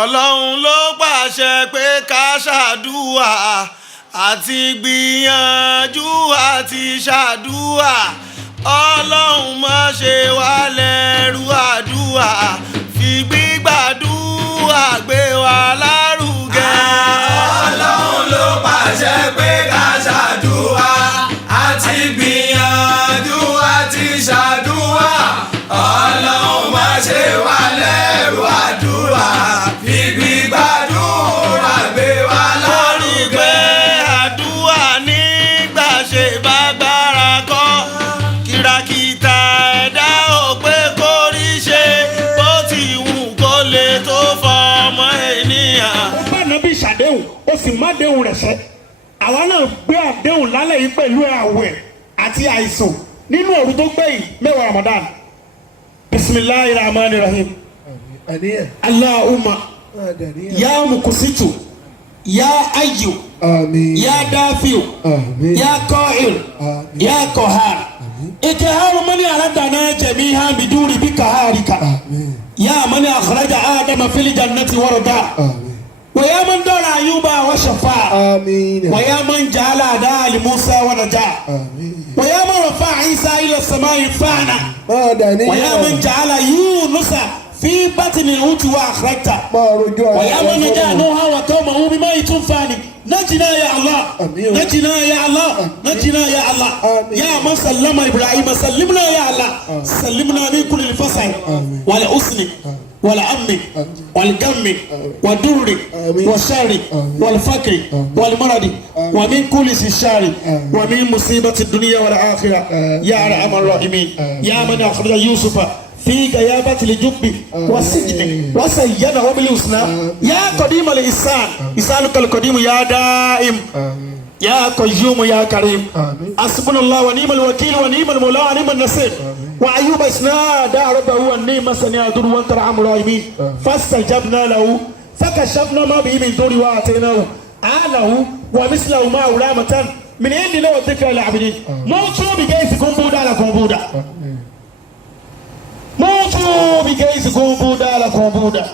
Ọlọ́run ló pàṣẹ pé ká ṣàdúà àti gbìyànjú àti ṣàdúà. Ọlọ́run má ṣe wá lẹ́rú àdúà, fi gbígbàdúà gbé wa lárugẹ. Ọlọ́run ló pàṣẹ pé ká ṣàdúà àti gbìyànjú àti ṣàdúà. Ọlọ́run má ṣe wá lẹ́rú àdúà, fi gbígbàdúà gbé wa lárugẹ. Àdúà nígbà ṣe bá gbára kọ́, kìràkìtà ẹ̀dá ò pé kó rí ṣe, bó ti wù kó lè tó fọmọ ènìyàn. Ó bá nàbí ṣàdéhùn, ó sì má déhùn rẹ̀ ṣẹ. Àwa náà gbé àdéhùn lálẹ́ yìí pẹ̀lú àwẹ̀ àti àìsàn nínú òru tó gbẹ̀yìn mẹ́wàá Ramadan. Bisimilahi rahmani rahim. Allahumma ya mukusitu ya ayyu ya dafiu ya qa'il ya qahar. Ikaharu mani aradana jami'an biduri bikaharika. Ya mani akhraja adama fil jannati warda. ويا من دار أيوب وشفاء. ويا من جعل أداء لموسى ونجاة. ويا من رفع عيسى إلى السماء فانا. ويا من جعل يونس في بطن الحوت وأخرجته. ويا من نجا نوح وقومه بماء طوفان. نجنا يا الله، نجنا يا الله، نجنا يا الله. يا من سلم إبراهيم سلمنا يا الله، سلمنا من كل الفساد والحسن والأمن والغم والضر والشر والفقر والمرض ومن كل شر ومن مصيبة الدنيا والآخرة يا أرحم الراحمين. يا من أخرج يوسف في غيابة الجب والسجن وسيّنه بالحسنى. يا قديم الإحسان إحسانك القديم يا دائم يا قيوم يا كريم. حسبنا الله ونعم الوكيل ونعم المولى ونعم النصير. وأيوب اسنادى ربه أني مسني الضر وأنت أرحم الراحمين فاستجبنا له فكشفنا ما به من ضر وآتيناه أهله ومثله معه رحمة من عندنا وذكرى للعابدين. موتوا بكيفكم بودا لكم بودا، موتوا بكيفكم بودا لكم بودا،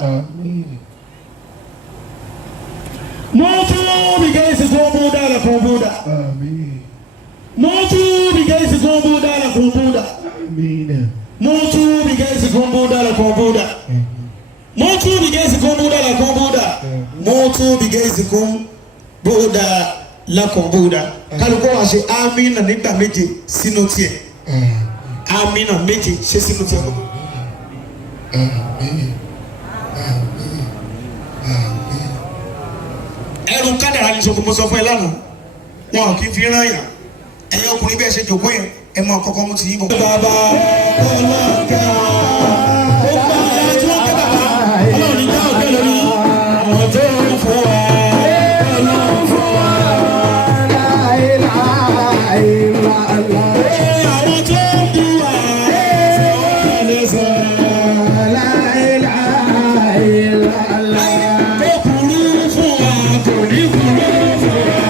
موتوا بكيفكم بودا لكم بودا، موتوا بكيفكم بودا لكم بودا، موتوا بكيفكم بودا لكم بودا، موتوا بكيفكم بودا لكم بودا، موتوا بكيفكم بودا لكم بودا. Kálukú wa ṣe amínà nígbà méje sínú tiẹ̀. Amínà méje ṣe sínú tiẹ̀. Ẹrù kádàrá ni sọ fún mo sọ fún ẹ lánàá. Wọn kì í fi rán yàn. Ẹ̀yin ọkùnrin bẹ́ẹ̀ ṣe jòkó yẹn ẹ mọ kọ́kọ́ mú ti yín bọ̀. Bàbá ọlọ́ọ̀kẹ́ wọn. Ó gbà ẹ̀ tí wọ́n kẹ́ bàbá. Ọlọ́run ní káwọn kẹ́ lórí. Àwọn tó ń fún wa. Ọlọ́run fún wa. Àwọn tó ń bí wa. Sọ̀rọ̀ sọ̀rọ̀. Kò kúrú fún wa, kò ní kúrú fún wa.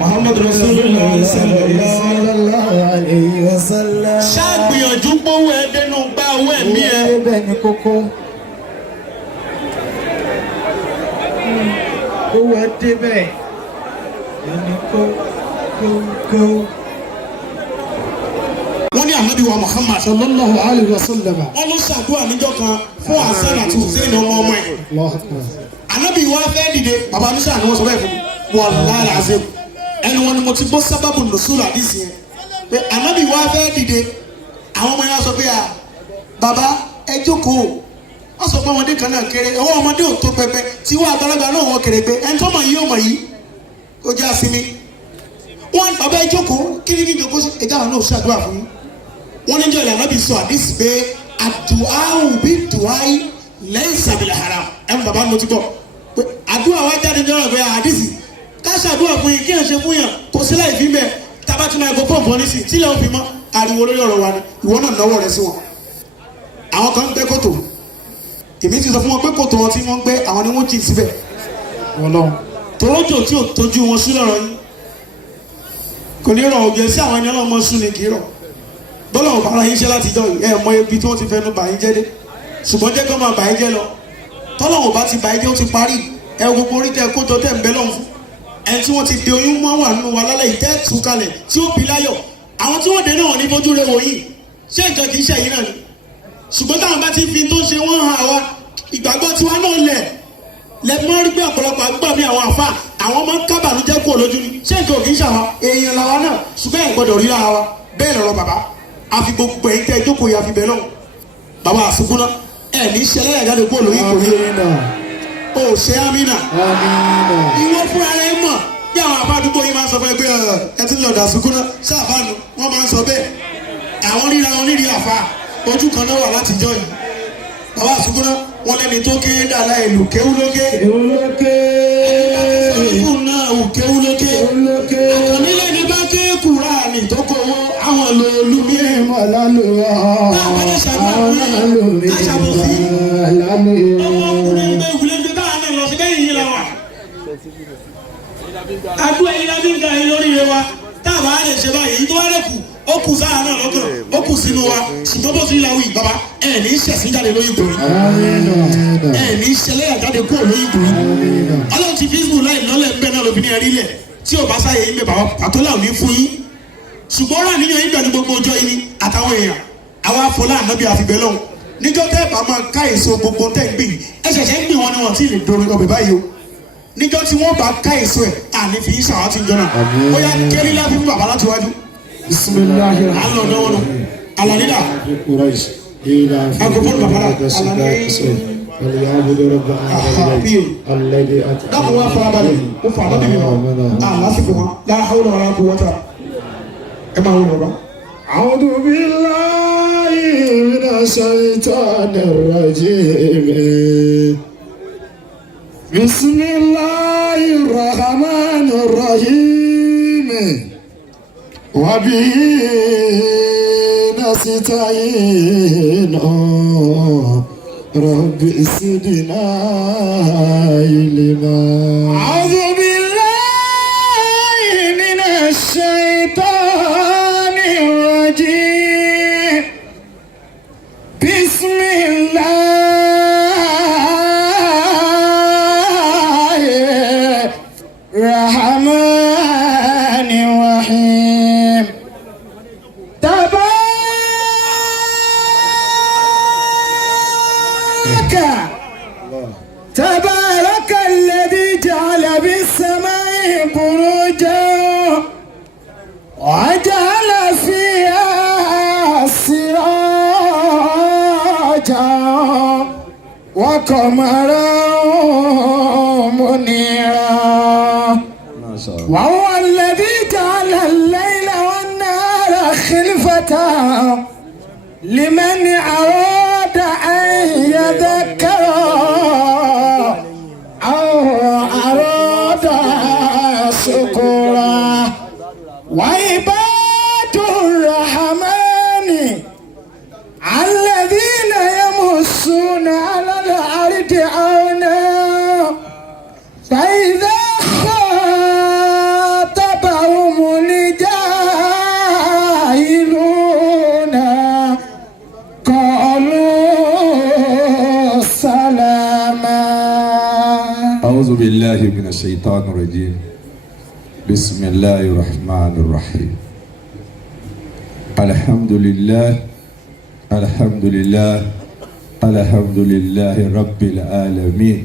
Muhammad Rasulullah sallallahu alayhi wa sallam. Ṣàgbìyànjú gbówó ẹ dẹnu gbá owó ẹ̀mí ẹ. Owó bẹ́ẹ̀ ni kókó. Owó ẹ débẹ̀. Ẹni kó. wọ́n ní anabi wa Muhammad sallallahu alayhi wa sallam. wọ́n ló ṣàdúrà níjọ́ kan fún Hasan àti Hussein ọmọ ẹ̀ anabi wa fẹ́ dìde baba musa ni wọ́n sọ bẹ́ẹ̀ fún mi wallahi azim ẹni wọn ni mo ti gbọ́ sábàbù nùsùlù àdìsí yẹn pé anabi wa fẹ́ dìde àwọn ọmọ yẹn sọ pé baba ẹ jókòó wọ́n sọ pé ọmọdé kan náà kéré ọwọ́ ọmọdé ò tó pẹpẹ tí wọ́n àgbàlagbà náà wọ́n kéré pé ẹni tó mọ̀ yìí ó mọ̀ yìí ó jẹ́ àsinmi wọ́n bàbá ẹ jókòó kí ni jókòó sí ẹja àwọn náà ṣàdúrà fún yín wọ́n níjọ́ ìlànà bí sọ àdìsí pé àdùáhùn bí dùáì lẹ́yìn ìsàbìlẹ̀ haram ẹ̀mú bàbá mi ti gbọ́ pé àdúrà wa jáde ní ọ̀rọ̀ pé àdìsí ká ṣàdúrà fún yín kí ẹ̀ ṣe fún yàn kò sí láì fi bẹ́ẹ̀ tabatí máa gbọ́ pọ̀npọ̀ ní sí tílẹ̀ òfin mọ́ ariwo lórí ọ̀rọ̀ wa ni ìwọ náà náwó rẹ sí wọn àwọn kan ń gbẹ́ kòtò èmi ti sọ fún wọn pé kòtò wọn tí wọ́n gbẹ́ àwọn ni wọ́n jì síbẹ̀ tòrójò tí ò tójú wọn sí lọ́rọ̀ yín kò ní rọ̀ òjò sí àwọn ẹni ọlọ́mọ sùn ní kì í rọ̀ bọ́lá ò bára yín ṣe láti jọ mọ ibi tí wọ́n ti fẹnu bà yín jẹ́ dé ṣùgbọ́n jẹ́ kó máa bà yín jẹ́ lọ tọ́lọ̀ ò bá ti bà yín jẹ́ ó ti parí gbogbo orí tẹ kójọ tẹ̀ ń bẹ́ lọ́hùn fún ẹni tí wọ́n ti de oyún mọ́ wà nínú wa lálẹ́ ìtẹ́ tù kalẹ̀ tí ó bí láyọ̀ àwọn tí wọ́n dé náà ní fojú rẹ̀ wò yìí ṣé nǹkan kì í ṣe yín náà ni ṣùgbọ́n táwọn bá ti fi tó ṣe wọ́n hàn àwa ìgbàgbọ́ tiwa náà lẹ́gbọ́n rí pé ọ̀pọ̀lọpọ̀ àgbà mi àwọn àfa àwọn máa ń kábàánújẹ́ kú olójú ni ṣé nǹkan kì í ṣàwa èèyàn làwa náà ṣùgbọ́n ẹ̀ gbọ́dọ̀ rí ara wa bẹ́ẹ̀ lọ́rọ̀ bàbá àfi gbogbo ẹ̀yin tẹ́ jókòó yà fi bẹ́ẹ̀ náà bàbá àsùnkúná ẹ̀ ní ṣẹlẹ̀ ẹ̀jáde kú olóyìn kò rí o ṣe amina ìwọ fúnra rẹ mọ̀ bí àwọn àbá àdúgbò yìí máa ń sọ fún ẹ pé ẹ ti ń lọ dàsùnkúná ṣáàfáànù wọ́n máa ń sọ bẹ́ẹ̀ àwọn ríra wọn nírí àfa ojú kan náà wà látijọ́ yìí bàbá àsùnkúná wọn lẹ́ni tó ké dàlá ìlú kéwú lókè ìfún náà ò kéwú lókè àkànnílẹ̀ ní bá ké Kùránì tó kọ owó àwọn lòlùmí Mọ̀lálùwà. táwọn ẹni ṣàbàbùrẹ́ àṣàbòsí ọmọkùnrin gbé ìwúlẹ́gbẹ́ táwọn náà lọ sí lẹ́yìn yìí làwà àdúrà yìí lábí ń ga yìí lórí rẹ wa táwọn á lè ṣe báyìí tó wá lè kù ó kù sáà náà lọ́kàn ó kù sínú wa ṣùgbọ́n bó ti ń lawí bàbá ẹ̀ ní ṣẹ̀sìn jáde lóyún kùnrin ẹ̀ ní ṣẹlẹ̀ àjáde kúrò lóyún kùnrin ọlọ́run ti fi ìsìnkú láì lọ́lẹ̀ ń bẹ́ náà lóbi ní ẹ̀rí lẹ̀ tí ò bá sáyé yín bẹ́ bàbá pàtólà ò ní fún yín ṣùgbọ́n rà níyàn yín bẹ̀rù gbogbo ọjọ́ yín àtàwọn èèyàn àwa afọlá ànábì àfibẹ́ lọ́hùn níjọ́ tẹ́ bá máa ká èso gbogbo tẹ́ ń gbìn ẹ ṣẹ̀ṣẹ̀ ń gbìn wọn ni wọn tí ì lè dorin ọbẹ̀ báyìí o níjọ́ tí wọ́n bá ká èso ẹ̀ àní fi ṣàwọn ti ń jọ́nà ó yá kéré láfi fún bàbá láti wájú. Bisimilahi àlọ́ náwó lọ àlànídà Quraish. Agbègbè bàbá àlàní الذي dákun wá farabalẹ̀ ó fà lọ́bì mi náà lásìkò wọn la hawla wala quwwata ẹ máa wọlé bàbá. أعوذ بالله من الشيطان الرجيم بسم الله الرحمن الرحيم وبه نستعين رب زدنا علما. أعوذ بالله من الشيطان الرجيم بسم الله الرحمن الرحيم تبارك الذي جعل بالسماء بروجا وجعل فيها سراجا وقمرا منيرا وهو الذي جعل الليل والنهار خلفة لمن أراد أن يذكر أو أراد شكرا وعباد الرحمن الذين يمشون على الأرض هونا فإذا خاطبهم الجاهلون قالوا سلاما. أعوذ بالله من الشيطان الرجيم بسم الله الرحمن الرحيم alhamdulillah alhamdulillah alhamdulillah rabbil alamin.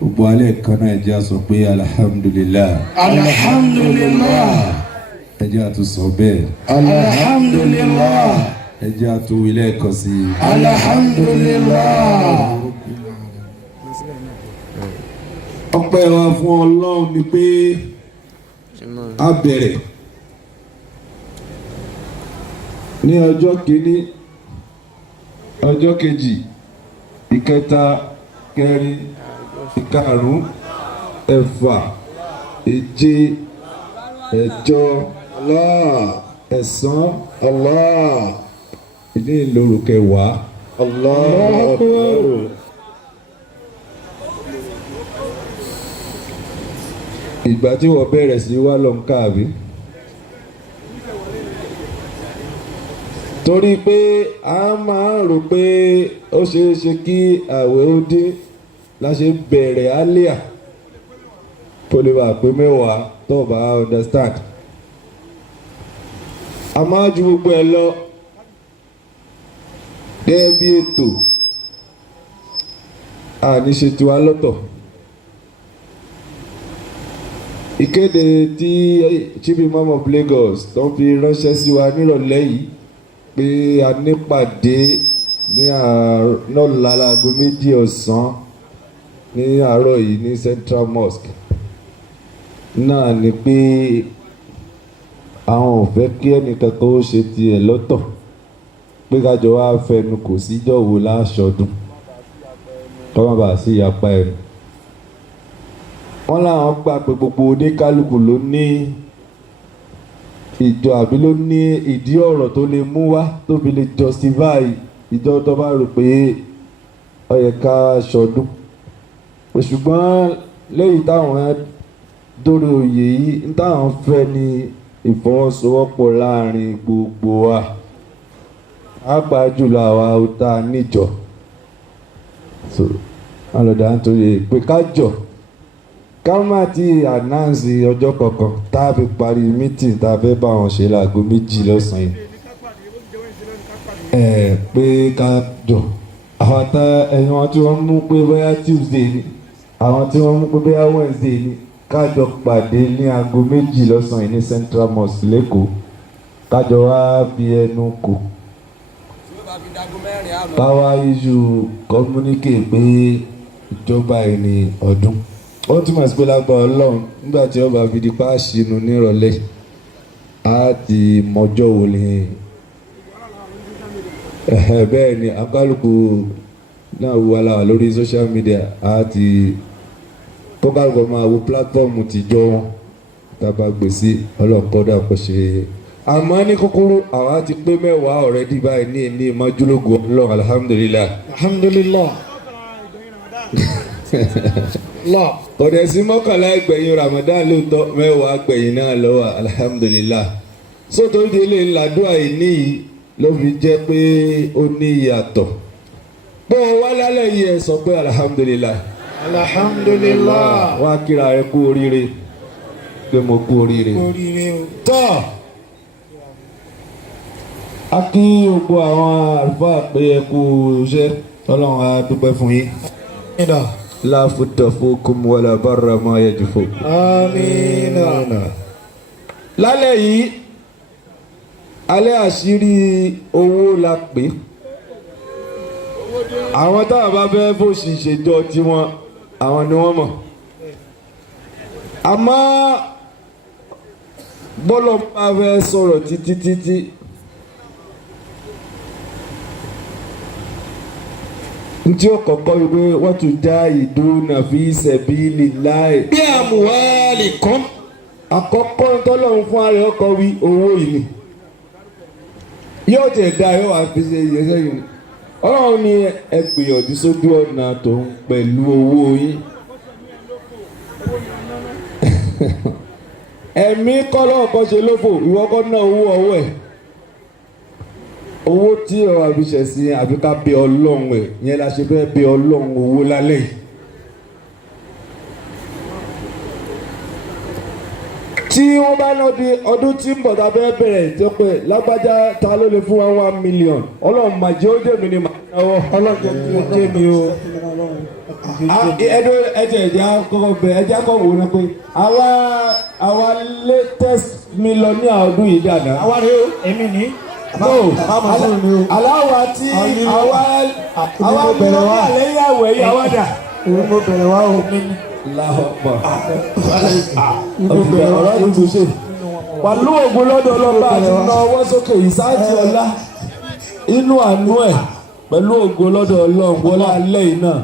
Gbogbo alẹ́ kan náà ẹ jẹ́ á sọ pé alhamdulillah. alhamdulillah. Ẹ jẹ́ á tún sọ bẹ́ẹ̀. alhamdulillah. Ẹ jẹ́ á tún wí lẹ́ẹ̀kan sí i. alhamdulillah. Ọpẹ́ wa fún Ọlọ́run ni pé a bẹ̀rẹ̀ ní ọjọ́ kìíní, ọjọ́ kejì, ìkẹta, kẹrin, ìkarùn-ún, ẹ̀fà, èje, ẹ̀jọ, Allah, ẹ̀sán, Allah, ìdí ìloro kẹwàá, Allah. Ìgbà tí wọ́n bẹ̀rẹ̀ sí wá lọ ń káàbí. Torí pé a máa ń rò pé ó ṣeé ṣe kí àwẹ̀ ó dé la ṣe bẹ̀rẹ̀ àlíà tó lè wà pé mẹ́wàá tó bá understand. A máa ju gbogbo ẹ lọ gẹ́gẹ́ bí ètò àníṣètò alọ́tọ̀. Ìkéde tí Chief Imam of Lagos tó ń fi ránṣẹ́ sí wa nírọ̀lẹ́ yìí pé a nípàdé ní àárọ̀ láago 2 ọ̀sán ní àárọ̀ yìí ní Central Mosque náà ni pé àwọn ò fẹ́ kí ẹnìkankan ó ṣe tiẹ̀ lọ́tọ̀ pé kájọ wá fẹnu kò síjọ́ wo láṣọdún kọ́ má bàa sí ìyapa ẹnu. Wọ́n láwọn gbà pé gbogbo oníkálukú ló ní ìjọ àbí ló ní ìdí ọ̀rọ̀ tó lè mú wá tó fi lè justify ìjọ tó bá rò pé ó yẹ ká ṣọdún. Ṣùgbọ́n lẹ́yìn táwọn dórí oyè yìí ń táwọn fẹ́ ní ìfọwọ́sowọ́pọ̀ láàrin gbogbo wa pàápàá jùlọ àwa ó tá a níjọ. So wọ́n lọ dá nítorí pé ká jọ ká má ti ànáǹsì ọjọ́ kọ̀ọ̀kan tá a fi parí mítìn tá a fẹ́ bá wọn ṣe láago 2 lọ́sàn-án yìí. Pé ká jọ àwọn tá ẹ̀yin wọn tí wọ́n mú pé bóyá Tuesday ni àwọn tí wọ́n mú pé bóyá Wednesday ni ká jọ pàdé ní aago 2 lọ́sàn-án yìí ní Central Mosque lẹ́kọ̀ọ́ ká jọ wá fi ẹnu kò ká wá iṣu communique pé ìjọba ẹ̀ ní ọdún. Ó túmọ̀ sí pé lágbára Ọlọ́run nígbà tí ọba fi di páàsì inú nírọ̀lẹ́ á ti mọjọ́ wo ni bẹ́ẹ̀ ni akálùkù náà wà láwà lórí social media á ti kọ́kálùkù máa wo platform tìjọ wọn tábà gbé sí ọlọ́kọ́dà kò ṣe. Àmọ́ ní kúkúrú àwa ti pé 10 already báyìí ní ìmọ̀júlógún Ọlọ́run alhamdulillah. alhamdulillah. Kọ̀dẹ̀ sí 11 ìgbẹ̀yìn Ramadan lóòótọ́ 10 gbẹ̀yìn náà lọ́wọ́ alhamdulillah. Sótò ìdílé ńláàdúrà ìní yìí ló fi jẹ́ pé ó ní ìyàtọ̀. Bó o wá lálẹ́ yìí ẹ sọ pé alhamdulillah. alhamdulillah. Wá kíra ẹ kú oríire pé mo kú oríire. Tọ́ a kí gbogbo àwọn àlùfáà pé ẹ kú iṣẹ́ Ọlọ́run á dúpẹ́ fún yín. La futafukum wala barra ma yajifukum. Amina. Lálẹ́ yìí alẹ́ àṣírí owó la pè. Àwọn táwọn bá fẹ́ fòṣì ṣèjọ tiwọn àwọn ni wọ́n mọ̀. Àmọ́ bọ́lọ̀ bá fẹ́ sọ̀rọ̀ títí ntí ó kọ́kọ́ wípé wọ́n tún já ìdúnà fi sabilillahi. Bí àmúwálì kan. Àkọ́kọ́ tọ́lọ́run fún ara ọkọ̀ wí owó yìí. Yóò tẹ̀ dá yóò wá fi ṣe ìyẹsẹ̀ yìí. Ọlọ́run ní ẹ gbìyànjú sójú ọ̀nà tòun pẹ̀lú owó yín. Ẹ̀mí kọ́ lọ́wọ́ kan ṣe lófò ìwọ kọ́ ná owó ọwọ́ ẹ̀. Owó tí ọ̀rọ̀ àbíṣẹ̀ sí àfi ká bẹ Ọlọ́run ẹ̀ yẹn la ṣe fẹ́ bẹ Ọlọ́run owó lálẹ́ yìí. tí wọ́n bá lọ di ọdún tí ń bọ̀ tá a fẹ́ bẹ̀rẹ̀ tó pé lágbájá ta ló lè fún wa 1 million ọlọ́run máa jẹ́ ó dé mi ni màá náwó ọlọ́run jẹ́ mi o. ẹ̀jẹ̀ kọ́kọ́ bẹ̀ ẹ̀jẹ̀ kọ́ wò ná pé àwa latest millionaire ọdún yìí dàda. àwa rèé o èmi ní. aláwa tí àwa bẹ̀rẹ̀ wá lẹ́yìn àwẹ̀ yìí àwa dà. mo bẹ̀rẹ̀ wá o mi ní. láhọ̀pọ̀ ọ̀rọ̀ yìí tún ṣe pẹ̀lú ògùn lọ́dọ̀ ọlọ́ba àti iná ọwọ́ sókè ìsáàtì ọlá inú àánú ẹ̀ pẹ̀lú ògùn lọ́dọ̀ ọlọ́run wọlé alẹ́ yìí náà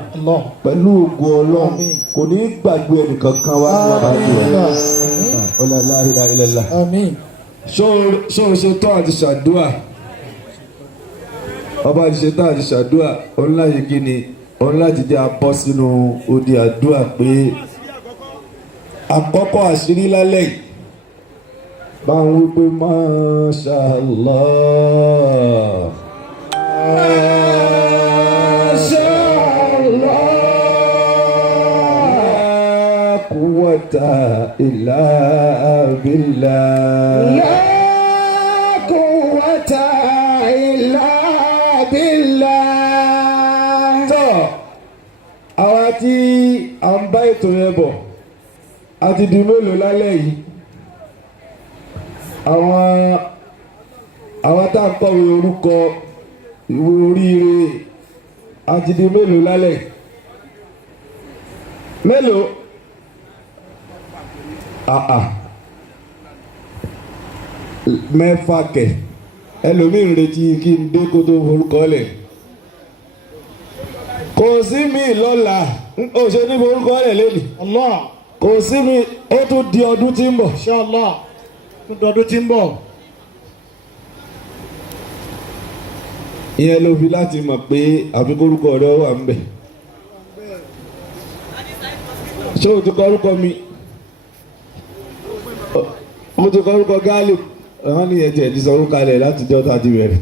pẹ̀lú ògùn ọlọ́run kò ní gbàgbé ẹnìkankan wá ní ọba àti ọlá láhìlá ilẹ̀lá. ṣé o ṣe tán àti ṣàdúà ọba ti ṣe tán àti ṣàdúà òun láyé kí ni òun láti jẹ́ abọ́ sínú odi àdúrà pé àkọ́kọ́ àṣírí lálẹ́ yìí bá ń wí pé Masha Allah. Masha Allah. La quwwata illa billah. La quwwata illa billah. Àwa tí a ń bá ètò yẹn bọ̀ a ti di mélòó lálẹ́ yìí àwọn tá a kọ̀wé orúkọ ìwé oríire a ti di mélòó lálẹ́ yìí mélòó mẹ́fà kẹ̀ ẹlòmíì ń retí kí n dé kó tó forúkọ lẹ̀ kò sí mi lọ́la ó ṣe ní forúkọ rẹ̀ lẹ́nu. kò sí mi ó tún di ọdún tí ń bọ̀. Inshallah tún di ọdún tí ń bọ̀. ìyẹn ló fi láti mọ̀ pé àfikórúkọ rẹ̀ wà ń bẹ̀. ṣé o ti kọ orúkọ mi? mo ti kọ orúkọ Ghali àwọn ní ẹ̀jẹ̀ ti sọ orúkọ alẹ̀ láti jọ́ tá a ti bẹ̀rẹ̀.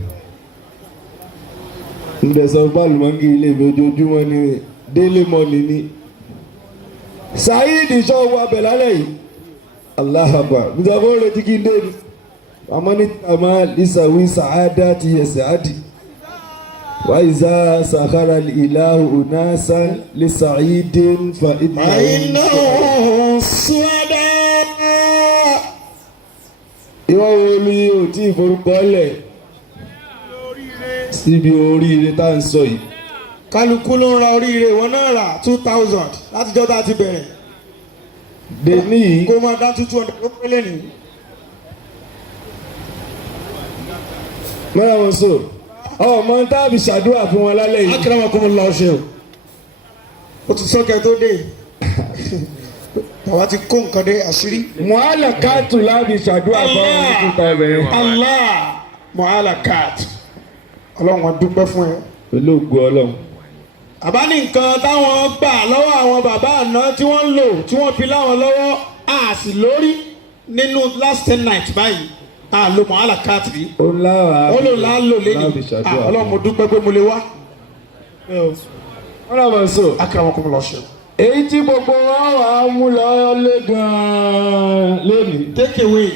ǹdẹ̀sọ̀ bálùmọ́ngì ilé mi ojoojúmọ́ ni délé mọ́lì ni Saheed ìṣọ́wọ́ abẹ lálẹ́ yìí Allahu Akbar nígbà fún retí kí n dé ni àmọ́ ní tàmá lisawi sàádá ti yẹ sàádì wà ìzá sàkárà ìlàhù unasa lè Saheedin fa iná sùwádà. ìwọ wo ni o tí ìforúkọ lẹ̀ síbi oríire tá à ń sọ yìí. kálukú ló ń ra oríire wọn náà rà 2000 láti jọ́ tá a ti bẹ̀rẹ̀. dèní yìí kó máa dá 200 ló pélé nìyí. mọ́ra wọn so ọmọ táàbì ṣàdúrà fún wọn lálẹ́ yìí. akramakumullah ṣe o ti sọ́kẹ́ tó dé àwa ti kó nǹkan dé àṣírí. mọ́àlá káàtù láàbì ṣàdúrà fún wọn tó ta ẹbẹ̀rẹ̀ wọn. Allah mọ́àlá káàtù ọlọ́run wọn dúpẹ́ fún ẹ. pẹ̀lú ògùn ọlọ́run. àbá ní nǹkan táwọn gbà lọ́wọ́ àwọn bàbá àná tí wọ́n ń lò tí wọ́n fi láwọn lọ́wọ́ a sì lórí nínú last 10 night báyìí a lo mọ́àlá káàtù rí. ó lára ó lò láàlò lẹ́yìn ọlọ́run mo dúpẹ́ pé mo lè wá. mọ́ra wọn so akramakumullah ṣe. èyí tí gbogbo wọn wà á mú lọ lé gan-an lónìí. take away.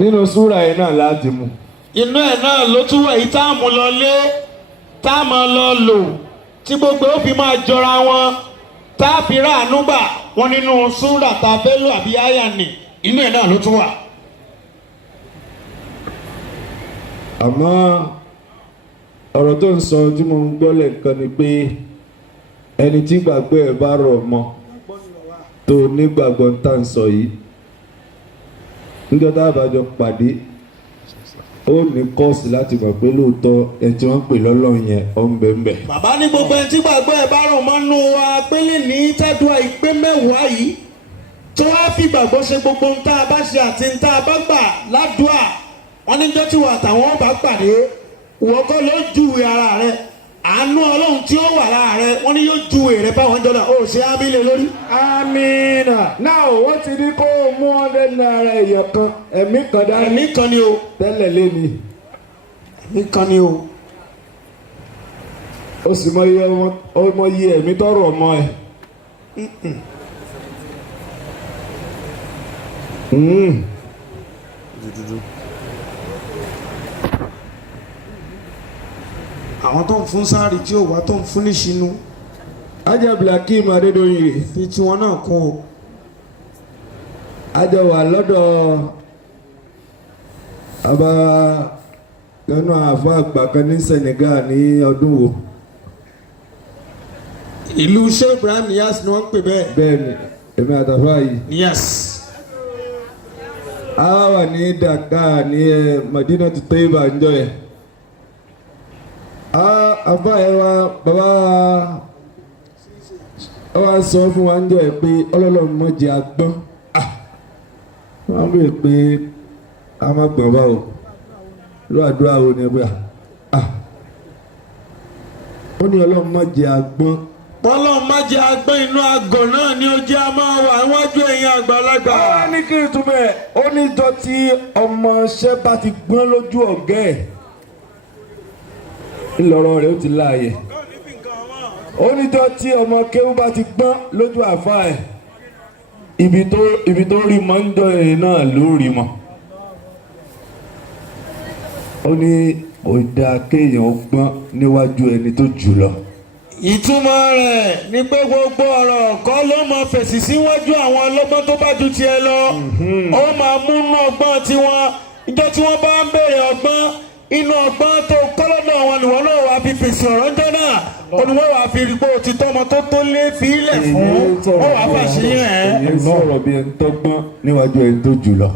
nínú súra yẹn náà láti mú. inú ẹ̀ náà ló tún wà yìí tá a mú lọ lé tá a máa lọ lò tí gbogbo ó fi máa jọra wọn tá a fi ráàánú gbà wọn nínú súrà tá a fẹ́ lò àbí àyà nì inú ẹ̀ náà ló tún wà. àmọ́ ọ̀rọ̀ tó ń sọ tí mo ń gbọ́ lẹ́ẹ̀kan ni pé ẹni tí gbàgbọ́ ẹ̀ bá rọ̀ mọ́ tó nígbàgbọ́ ń tà ń sọ yìí níjọ́ tá a bá jọ pàdé ó ní kọ́ọ̀sì láti mọ̀ pé lóòótọ́ ẹ tí wọ́n ń pè lọ́lọ́run yẹn ó ń bẹ ń bẹ. bàbá ní gbogbo ẹni tí gbàgbọ́ ẹ̀ bá rọ̀ mọ́ nù wa pélé ní tẹ́dùá ìpé mẹ́wàá yìí tó wá fi gbàgbọ́ ṣe gbogbo ń tá a bá ṣe àti ń tá a bá gbà ládùúà wọn níjọ́ tí wà táwọn bá pàdé ìwọ kọ́ ló júwe ara rẹ àánú ọlọ́run tí ó wà lára rẹ wọ́n ní yóò júwe rẹ báwọn jọ́dá ó ṣe ámì lé lórí. amina náà wọ́n ti ní kó o mú 100 naira èèyàn kan ẹ̀mí kan dání. ẹ̀mí kan ni o. tẹ́lẹ̀ lé ní. ẹ̀mí kan ni o. ó sì mọ iye ẹ̀mí tọrọ ọmọ ẹ̀. àwọn tó ń fún sáàrì tí ò wá tó ń fún níṣinú Ajá Blakim Adédoyin fi tiwọn náà kún o. àjọ wà lọ́dọ̀ àbá lẹ́nu àfọ àgbà kan ní Senegal ní ọdún wo. ìlú Sheikh Ibrahim Niyas ni wọ́n ń pè bẹ́ẹ̀. Bẹ́ẹ̀ni èmi àtàfà yìí. Niyas. a wà ní Dakar ní Madina tó Taiba njọ yẹn. àfà yẹn wa bàbá wa sọ fún wa njọ yẹn pé ọlọ́lọ́run mọ̀ jẹ́ agbọ́n. wọ́n bèèrè pé a máa gbọ̀n báwo ló àdúrà wo ni ẹgbẹ́ ó ní ọlọ́run má jẹ́ agbọ́n. Ọlọ́run má jẹ́ agbọ́n inú àgọ̀ náà ni ó jẹ́ a máa wà níwájú ẹ̀yin àgbàlagbà. ó ní kí n tún bẹ́ẹ̀ ó ní ìjọ tí ọmọọṣẹ́ bá ti gbọ́n lójú ọ̀gá ẹ̀ ńlọrọ rẹ̀ ó ti láàyè. ó ní ìjọ tí ọmọ kéwú bá ti gbọ́n lójú àfáà ẹ̀ ibi tó rí mọ́ ń jọ ẹ̀ náà ló rí mọ́. ó ní ó dáa kéèyàn gbọ́n níwájú ẹni tó jù lọ. ìtumọ̀ rẹ̀ ni pé gbogbo ọ̀rọ̀ kọ́ ló mọ fèsì síwájú àwọn ọlọ́gbọ́n tó bá ju tiẹ̀ lọ. ó máa múnú ọgbọ́n tiwọn ìjọ tí wọ́n bá ń béèrè ọgbọ́n inú ọgbọ́n tó kọ́ lọ́dọ̀ wọn ni wọ́n náà wàá fi fèsì ọ̀rọ̀ ńjọ́ náà ó ní wọ́n wàá fi rí pé òtítọ́ ọmọ tó lé fi ilẹ̀ fún wọ́n wàá fàṣeyàn ẹ̀. èyí sọ̀rọ̀ bí ẹni tó gbọ́n níwájú ẹni tó jù lọ.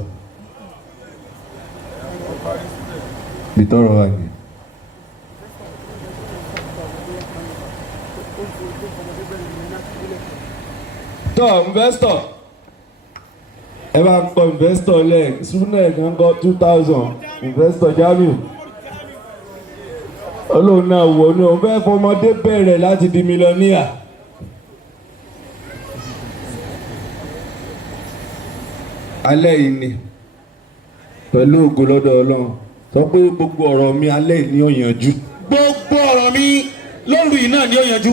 bitọrọ wa ni. tọ́ investor ẹ bá ń kọ investor lẹ̀ súnẹ̀ kan kọ́ 2000 investor Jamiu olóhùn náà wò ní òun fẹ́ fọmọdé bẹ̀rẹ̀ láti di mílíọ̀nìyà. alẹ́ yìí ni pẹ̀lú ògo lọ́dọ̀ Ọlọ́run sọ pé gbogbo ọ̀rọ̀ mi alẹ́ ni ó yanjú. gbogbo ọ̀rọ̀ mi lóru yìí náà ni ó yanjú.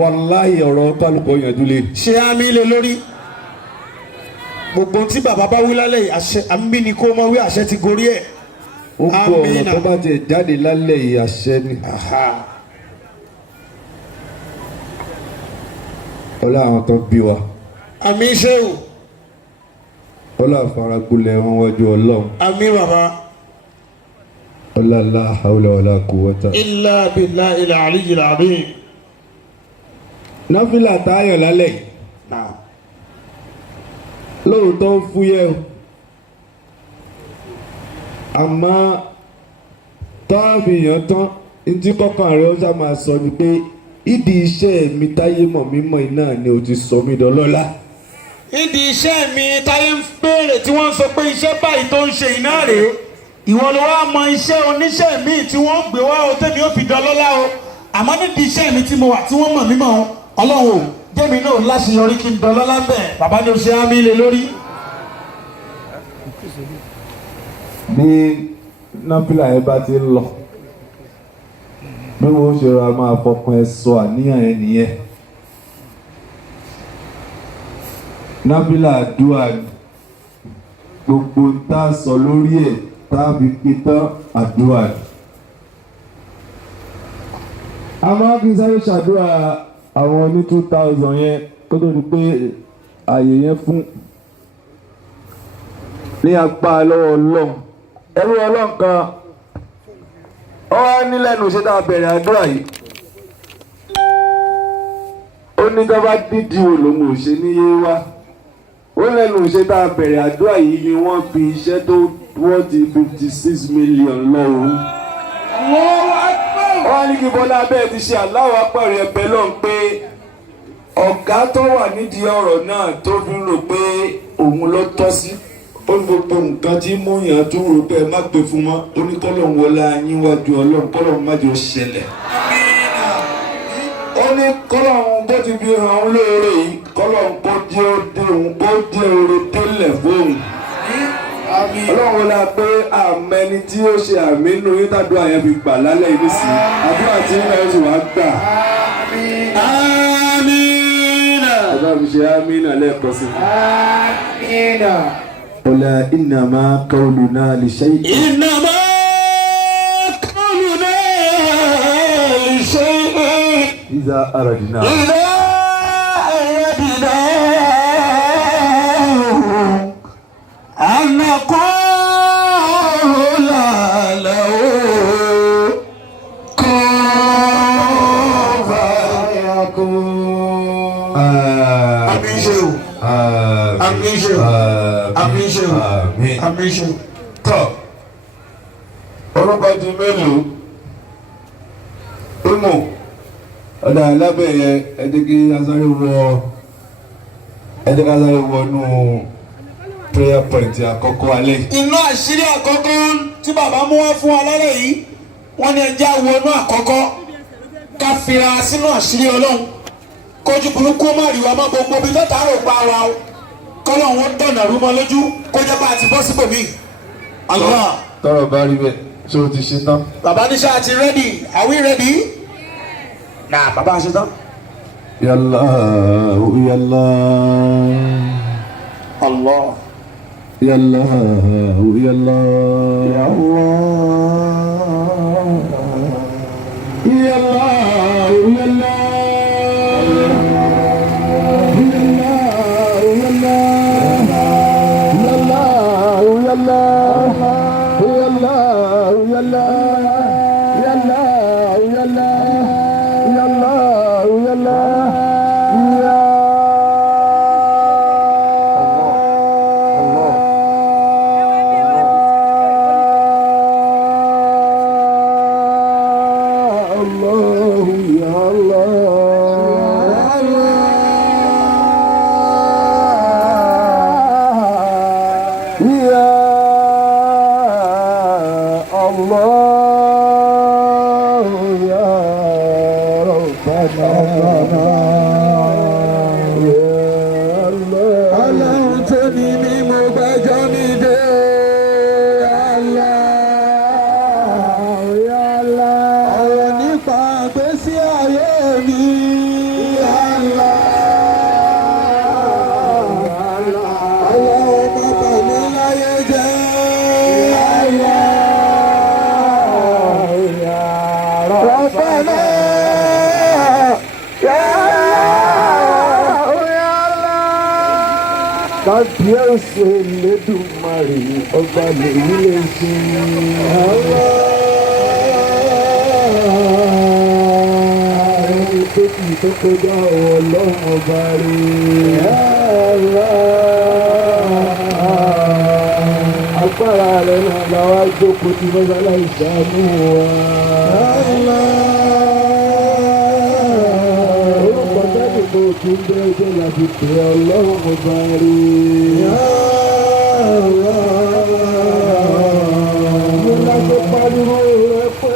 wàláhì ọ̀rọ̀ kálukú yanjú lé. ṣé àmì lè lórí. gbogbo tí bàbá bá wí lálẹ́ yìí àṣẹ àmì ni kó mọ wí àṣẹ ti gorí ẹ̀. ó gbọ́ ọ̀rọ̀ tó bá ti jáde lálẹ́ yìí àṣẹ ni. ọlá àwọn tó bí wa. àmì ṣéwù. ọlá àfaragbolẹ̀ wọn wájú Ọlọ́run. àmì bàbá. ọlá la hawla wala quwwata. illa billahil aliyyil azim. náfìlà táyọ̀ lálẹ́ yìí. lóòótọ́ fúyẹ́ o àmọ́ tọ́ọ̀bìyàn tán ntí kọ́kàn rẹ̀ ó sá máa sọ ni pé ìdí iṣẹ́ mi táyé mọ̀ mímọ́ iná ni o ti sọ mí dọlọ́lá. ìdí iṣẹ́ mi táyé ń béèrè tí wọ́n ń sọ pé iṣẹ́ báyìí tó ń ṣe iná rèé ìwọ ló wá mọ iṣẹ́ oníṣẹ́ mi tí wọ́n gbé wá o tẹ́mi ó fi dọlọ́lá o àmọ́ nídìí iṣẹ́ mi tí mo wà tí wọ́n mọ̀ mímọ́ o Ọlọ́run o jẹ́mi náà láṣeyọrí kí n dọlọ́lá bẹ́ẹ̀ bàbá ni o ṣe á mi lé lórí. bí náfìlà yẹn bá ti ń lọ bí wọ́n ṣe ra máa fọkàn ẹ sọ àníyàn ẹ nìyẹn. náfìlà àdúrà gbogbo tá a sọ lórí ẹ̀ tá a fi pé tán àdúrà. a máa fi sáré ṣàdúrà àwọn ní 2000 yẹn kó tó di pé àyè yẹn fún ní apá lọ́wọ́ Ọlọ́run ẹrú Ọlọ́run kan ó wá nílẹ̀nu ṣe tá a bẹ̀rẹ̀ àdúrà yìí ó ní tó bá dídì wò lòun ò ṣe níyé wá ó lẹ́nu ṣe tá a bẹ̀rẹ̀ àdúrà yìí ni wọ́n fi iṣẹ́ tó wọ́n ti 56 million lọ́rùn. wọ́n ní kí Bọ́lá bẹ́ẹ̀ ti ṣe aláwọ̀ apẹ̀rẹ̀ ẹ̀bẹ̀ lọ́n pé ọ̀gá tó wà nídìí ọ̀rọ̀ náà tó fi rò pé òun ló tọ́ sí ó ní gbogbo nǹkan tí múyàn tó rò pé ẹ má pè fún mọ́ ó ní kọ́lọ̀ ń wọlé ayín wájú Ọlọ́run kọ́lọ̀ má jẹ́ ó ṣẹlẹ̀. ó ní kọ́lọ̀ ń bó ti fi hàn án lóore yìí kọ́lọ̀ ń kó jẹ́ ó dé òun kó jẹ́ oore délẹ̀ fóun. Ọlọ́run la pé àmẹ́ni tí ó ṣe àmì inú yín tàdúrà yẹn fi gbà lálẹ́ yìí sí àdúrà tí ń bẹ̀rẹ̀ sì wá gbà. àmín. ọ̀gá mi ṣe àmín náà lẹ́ẹ̀kan sí. قل إنما قولنا لشيء إنما قولنا لشيء إذا أردنا إذا أردنا أن نقول له كن فيكون. آمين شو آمين شو àmín ṣe o àmín ṣe o. tọ́ orúkọ ti mélòó ìmù ọ̀dà lábẹ́ yẹn ẹ̀ẹ́dẹ́gẹ́ asáré wọnú prayer point àkọ́kọ́ alẹ́. inú àṣírí àkọ́kọ́ tí bàbá mú wá fún wa lálẹ́ yìí wọ́n ní ẹja wọnú àkọ́kọ́ ká fira sínú àṣírí ọlọ́run kójú burúkú má rí wa má gbogbo bí tọ́ta rò pa wa o kọ́lọ́ wọn dọ̀nà rúmọ lójú kó jẹ́ bá a ti bọ́ síbò mí. Allah. tọrọ bá rí bẹ́ẹ̀ ṣé o ti ṣe tán. bàbá níṣẹ́ àti ready are we ready? na bàbá ṣe tán. yàlla yàlla. Allah. yàlla yàlla. yàlla yàlla. kábíyèsí Elédùmarè ọba lèyí lè ṣe àwọn ẹni tó kì í tó kọjá ọlọ́run ọba rẹ̀ agbára rẹ̀ náà làwọn ajókòó tí wọ́n bá láì ṣàánú wa. Mo ti ń bẹ́ ẹjọ́ láti pè ọlọ́run ọba rí. Mo láti pariwo rẹ pé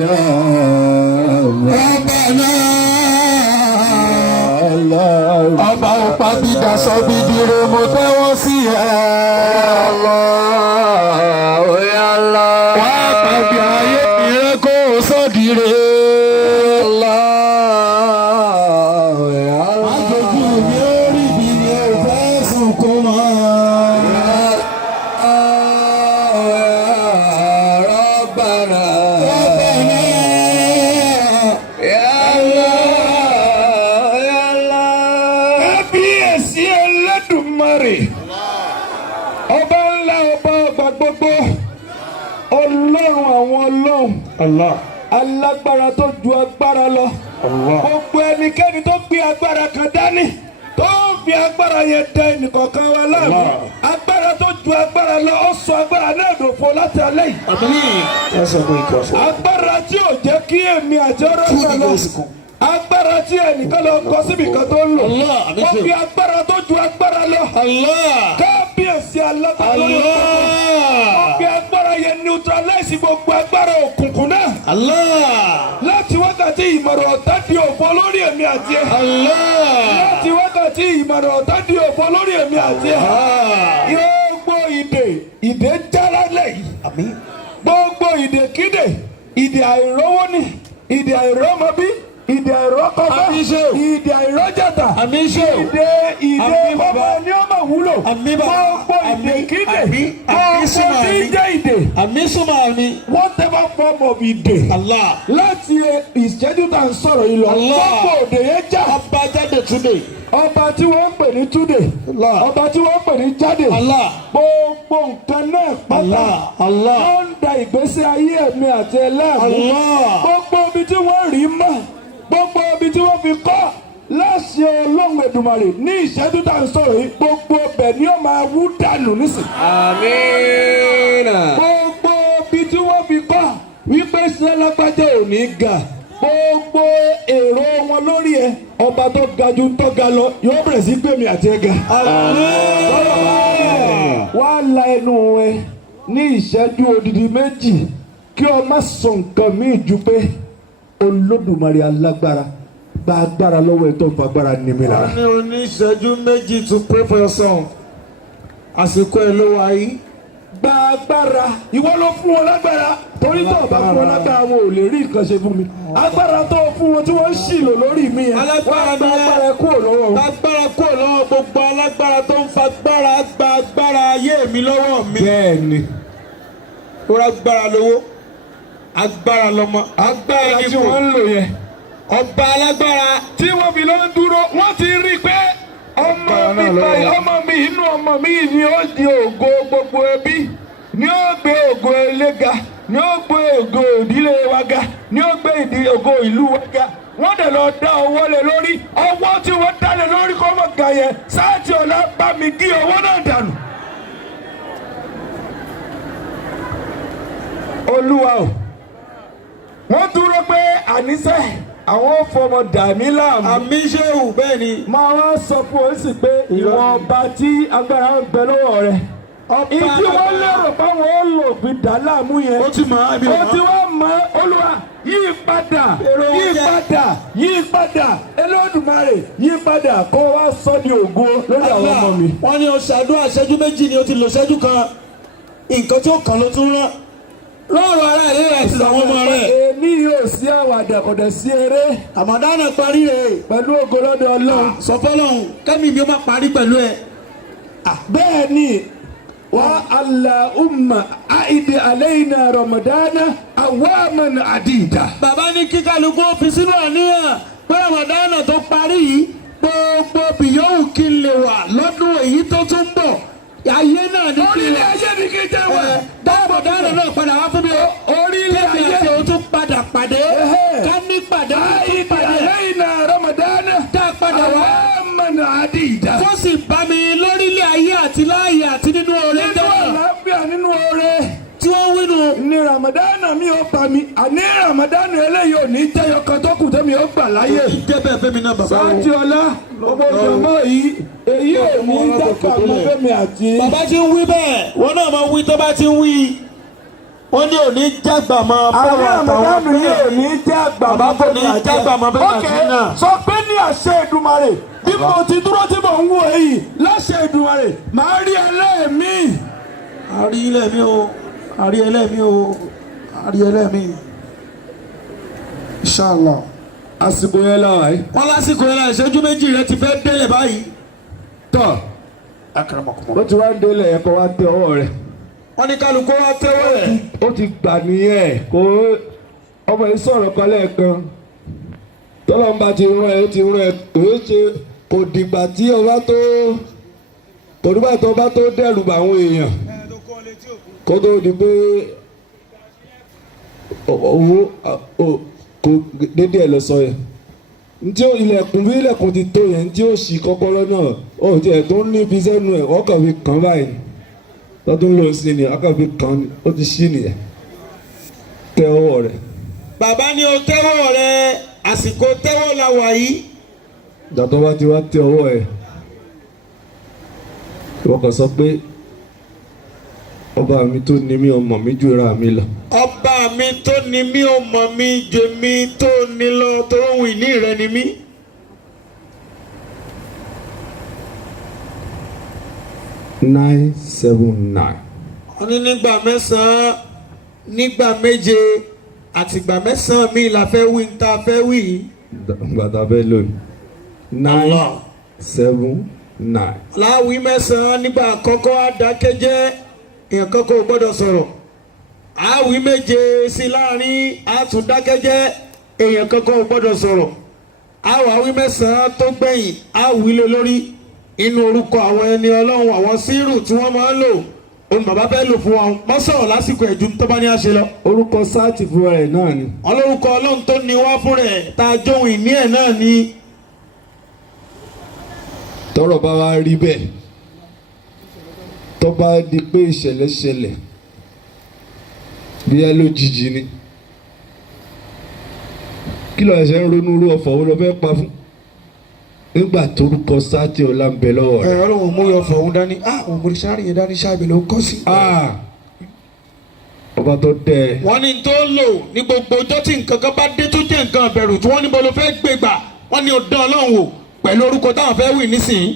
ya Rabbana. Allah. Ọba òpá bí daṣọ bí dire mo tẹ́wọ́ sí ẹ. Allah ya Allah. Wá pàbí ayé mi rẹ kó o sọ́dire. Allah ya Allah. Àjòjì mi ó rí bí mi ò fẹ́ sunkún mọ́. Rabbana. Rabbana. Ya Allah ya Allah. Kábíyèsí Olódùmarè. Ọba ńlá ọba ọgbà gbogbo. Ọlọ́run àwọn ọlọ́run. Allah. Alágbára tó ju agbára lọ. Allah. Gbogbo ẹnikẹ́ni tó gbé agbára kan dání tó ń fi agbára yẹn dẹ ẹnìkọ̀ọ̀kan wa láàmú. Agbára tó ju agbára lọ ó sọ agbára náà dòfo láti alẹ́ yìí. Agbára tí ò jẹ́ kí èmi àti ọ̀rọ̀ náà lọ. Agbára tí ẹnìkan lọ kọ síbi kan tó ń lò. Wọ́n fi agbára tó ju agbára lọ. Kábíyèsí alágbára lórí ọ̀pọ̀. Wọ́n fi agbára yẹn neutralize gbogbo agbára òkùnkùn náà. Láti wákàtí ìmọ̀ràn ọ̀tá di òfò lórí èmi àti ẹ̀. Láti wákàtí ìmọ̀ràn ọ̀tá di òfò lórí èmi àti ẹ̀. Gbogbo ìdè jára lẹ́yìn. Gbogbo ìdèkídè, ìdè àìrówó ni, ìdè àìrọ́mọbí, ìdè àìrọ́kọ̀ọ́bá, ìdè àìrọ́jàtà, ìdè ọmọ ní ọmọ wúlò. Gbogbo ìdèkídè, gbogbo tí ń jẹ́ ìdè. Whatever form of ìdè. Láti ìṣẹ́jú tá à ń sọ̀rọ̀ yìí lọ. Gbogbo òdè yẹn já. Ọba tí wọ́n ń pè ní Túdè. Ọba tí wọ́n ń pè ní Jáde. Gbogbo nǹkan náà pátá. Ló ń da ìgbésí ayé ẹ̀mí àti ẹlẹ́ẹ̀mú. Gbogbo ibi tí wọ́n rí mọ́. Gbogbo ibi tí wọ́n fi kọ́. Láṣẹ Ọlọ́run Èdùmàrè ní ìṣẹ́jú tá à ń sọ̀rọ̀ yìí. Gbogbo ọbẹ̀ ni ó máa wú dànù nísìn. Àmín. Gbogbo ibi tí wọ́n fi kọ́ wípé ṣẹ́ lágbájá ò ní ga. Gbogbo èrò wọn lórí ẹ ọba tó ga ju tó ga lọ yóò bẹ̀rẹ̀ sí gbèmí àti ẹ̀ga. Wá la ẹnu ẹ ní ìṣẹ́jú odidi méjì kí o má sọ nǹkan míì ju pé Olódùmarè alágbára gba agbára lọ́wọ́ ẹ̀ tó ń fa agbára ní mi lára. wọ́n ní oníṣẹ́jú méjì to pray for your song àsìkò ẹ̀ ló wáyé. Gba agbára ìwọ ló fún wọn lágbára torí tó bá fún wọn lágbára wọn ò lè rí nǹkan ṣe fún mi. Agbára tó fún wọn tí wọ́n ń ṣìlò lórí mi yẹn Alágbára wọ́n gba agbára kúrò lọ́wọ́ wọn. agbára kúrò lọ́wọ́ gbogbo alágbára tó ń fa agbára gba agbára ayé mi lọ́wọ́ mi. Bẹ́ẹ̀ni Tóra agbára lówó agbára lọ́mọ agbára tí wọ́n ń lò yẹn ọba alágbára tí wọ́n fi lọ ń dúró wọ́n ti rí i pé ọmọ mi báyìí ọmọ mi inú ọmọ mi ni ó di ògo gbogbo ẹbí ni ó gbé ògo ẹlẹ́ga ni ó gbé ògo ìdílé wa ga ni ó gbé ògo ìlú wa ga wọ́n dẹ̀ lọ dá owó lé lórí ọwọ́ tí wọ́n dá lé lórí kọ́ mọ̀ ga yẹn sáàtì ọ̀la bá mi gé owó náà dànù. Olúwa o wọ́n dúró pé àníṣe àwọn fọmọ dàmí láàmú. àmì ṣéwù bẹ́ẹ̀ ni. Máa wá sọ fún ọ sí pé ìwọ̀n ọba tí agbára ń bẹ lọ́wọ́ rẹ̀. Ìdí wọ́n lérò báwọn ó lò fi dà láàmú yẹn. ó ti mọ̀ á bí Ó ti wá mọ Olúwa yí padà yí padà Olódùmarè yí padà kó wá sọ ní ògo lórí àwọn ọmọ mi. wọ́n ní o ṣàdúrà ṣẹ́jú méjì ni o ti lò ṣẹ́jú kan nǹkan tí ó kàn ló tún rán lọ́rọ̀ ara ẹ̀ lẹ́yìn àti àwọn ọmọ rẹ̀. Èmi yóò sí àwàdà kò dẹ̀ sí eré Ramadan parí rẹ̀ pẹ̀lú ògo lọ́dọ̀ Ọlọ́run. sọ fọlọ́hún kẹ́mi mi ó má parí pẹ̀lú ẹ̀. bẹ́ẹ̀ ni wa Allahumma aidi alayna Ramadana awaman adida. bàbá ní kí kálukú fi sínú àníyàn pé Ramadan tó parí yìí gbogbo bìyọ́wù kí n lè wà lọ́dún èyí tó tún bọ̀ ayé náà ní kí n Orílẹ̀ ayé ni kí n jẹ́ wẹ̀. Ramadan náà padà wá fún mi Orílẹ̀ kẹ́mi ayé. àti òun tún padà pàdé ká ní pàdé tún Aidi pàdé alayna Ramadana tá a padà wá awaman adida. tó sì bá mi lórílẹ̀ ayé àti láàyè àti nínú oore Nínú dáná àlàáfíà nínú oore. tí wọ́n wínú. Ní Ramadana mi ò bá mi. Àní Ramadana eléyìí ò ní jẹ́yọ kan tó kù tẹ́mi ó gbà láyé. débẹ̀ fẹ́mi náà bàbá Sáàtì ọlá gbogbo ìjọba yìí èyí ò ní dákà mọ́ fẹ́mi àti. bàbá ti ń wí bẹ́ẹ̀ wọn náà máa wí tó bá ti ń wí wọ́n ní òní jágbà máa bá àwọn wa tàwọn àmọ̀dánù yìí ò ní jẹ́ àgbà bàbá kò ní jágbà máa bá wa sí náà. sọ pé ní àṣẹ Èdùmàrè bí mo ti dúró tí mò ń wò yìí láṣẹ Èdùmàrè màá rí ẹlẹ́ẹ̀mí. àrí ẹlẹ́mí o àrí ẹlẹ́mí o àrí ẹlẹ́mí inshallah. àsìkò yẹn làwọn yìí. wọ́n lásìkò yẹn láì ṣẹ́jú méjì rẹ ti fẹ́ délẹ̀ báyìí. tọ́ bó ti wá ń délẹ̀ yẹn kó wá tẹ ọwọ́ rẹ̀. wọ́n ní kálukú wá tẹ́wọ́ rẹ̀. ó ti gbà nìyẹn kó ọmọ yìí sọ̀rọ̀ kan lẹ́ẹ̀kan tọ́lọ́mùbá ti rán ẹ ó ti rán ẹ kò dìgbà tí ọba tó dẹ́rù bá àwọn èèyàn kó tó di pé owó kò dédé ẹ̀ lọ sọ yẹn ntí ilẹ̀kùn bí ilẹ̀kùn ti tó yẹn ntí ó ṣì kọ́kọ́rọ́ náà ó ti ẹ̀ tó ń ní fi sẹ́nu ẹ̀ ọkọ̀ fi kàn báyìí lọ́dún ló ń sin ni ọkọ̀ fi kàn ní ó ti ṣí nìyẹn tẹ ọwọ́ rẹ̀. bàbá ni o tẹ́wọ́ rẹ àsìkò tẹ́wọ́ la wà yìí. ìdàtọ̀ bá ti wá tẹ ọwọ́ ẹ̀ wọ́n kàn sọ pé ọba mi tó ní mí ọmọ mi ju ra mi lọ. ọba mi tó ní mí ọmọ mi ju mi tó ní lọ tó ń wìn ní rẹ ni mí. 979. wọ́n ní nígbà mẹ́sàn-án nígbà méje àtìgbà mẹ́sàn-án mi la fẹ́ wí ta fẹ́ wí. gbàtà fẹ́ lónìí 979. láwí mẹ́sàn-án nígbà àkọ́kọ́ àdákẹ́jẹ́ èèyàn kankan ò gbọ́dọ̀ sọ̀rọ̀. àwí méje sí láàrin àtúndákẹ́jẹ́ èèyàn kankan ò gbọ́dọ̀ sọ̀rọ̀. àwọ̀ àwí mẹ́sàn-án tó gbẹ̀yìn àwí lé lórí inú orúkọ àwọn ẹni ọlọ́run àwọn sírù tí wọ́n máa ń lò òun bàbá fẹ́ lò fún wọn wọ́n sọ̀rọ̀ lásìkò ẹ̀jú tó bá ní àṣẹ lọ. orúkọ sáàtì fún ẹ náà ni. ọlọ́rukọ ọlọ́run tó ní wá fún rẹ̀ tá a jóhun ìní ẹ̀ náà ni. tọ́rọ̀ bá wá rí bẹ́ẹ̀ tó bá di pé ìṣẹ̀lẹ̀ ṣẹlẹ̀ bí ẹ lójijì ni kí ló ẹsẹ̀ ń ronú irú ọ̀fọ̀ wo ló fẹ́ pa fún nígbà torúkọ sáàtì ọ̀la ń bẹ lọ́wọ́ rẹ̀. ọlọ́run mú yọ fọ̀hún dání òun mú sáré yẹn dání sáàbì ló ń kọ́ sí. ọba tó dẹ. wọ́n ní tó lò ní gbogbo ọjọ́ tí nǹkan kan bá dé tó jẹ́ nǹkan àbẹ̀rù tí wọ́n ní bó ló fẹ́ gbé gbà wọ́n ní ọdún ọlọ́run wò pẹ̀lú orúkọ táwọn fẹ́ wì nísìnyí.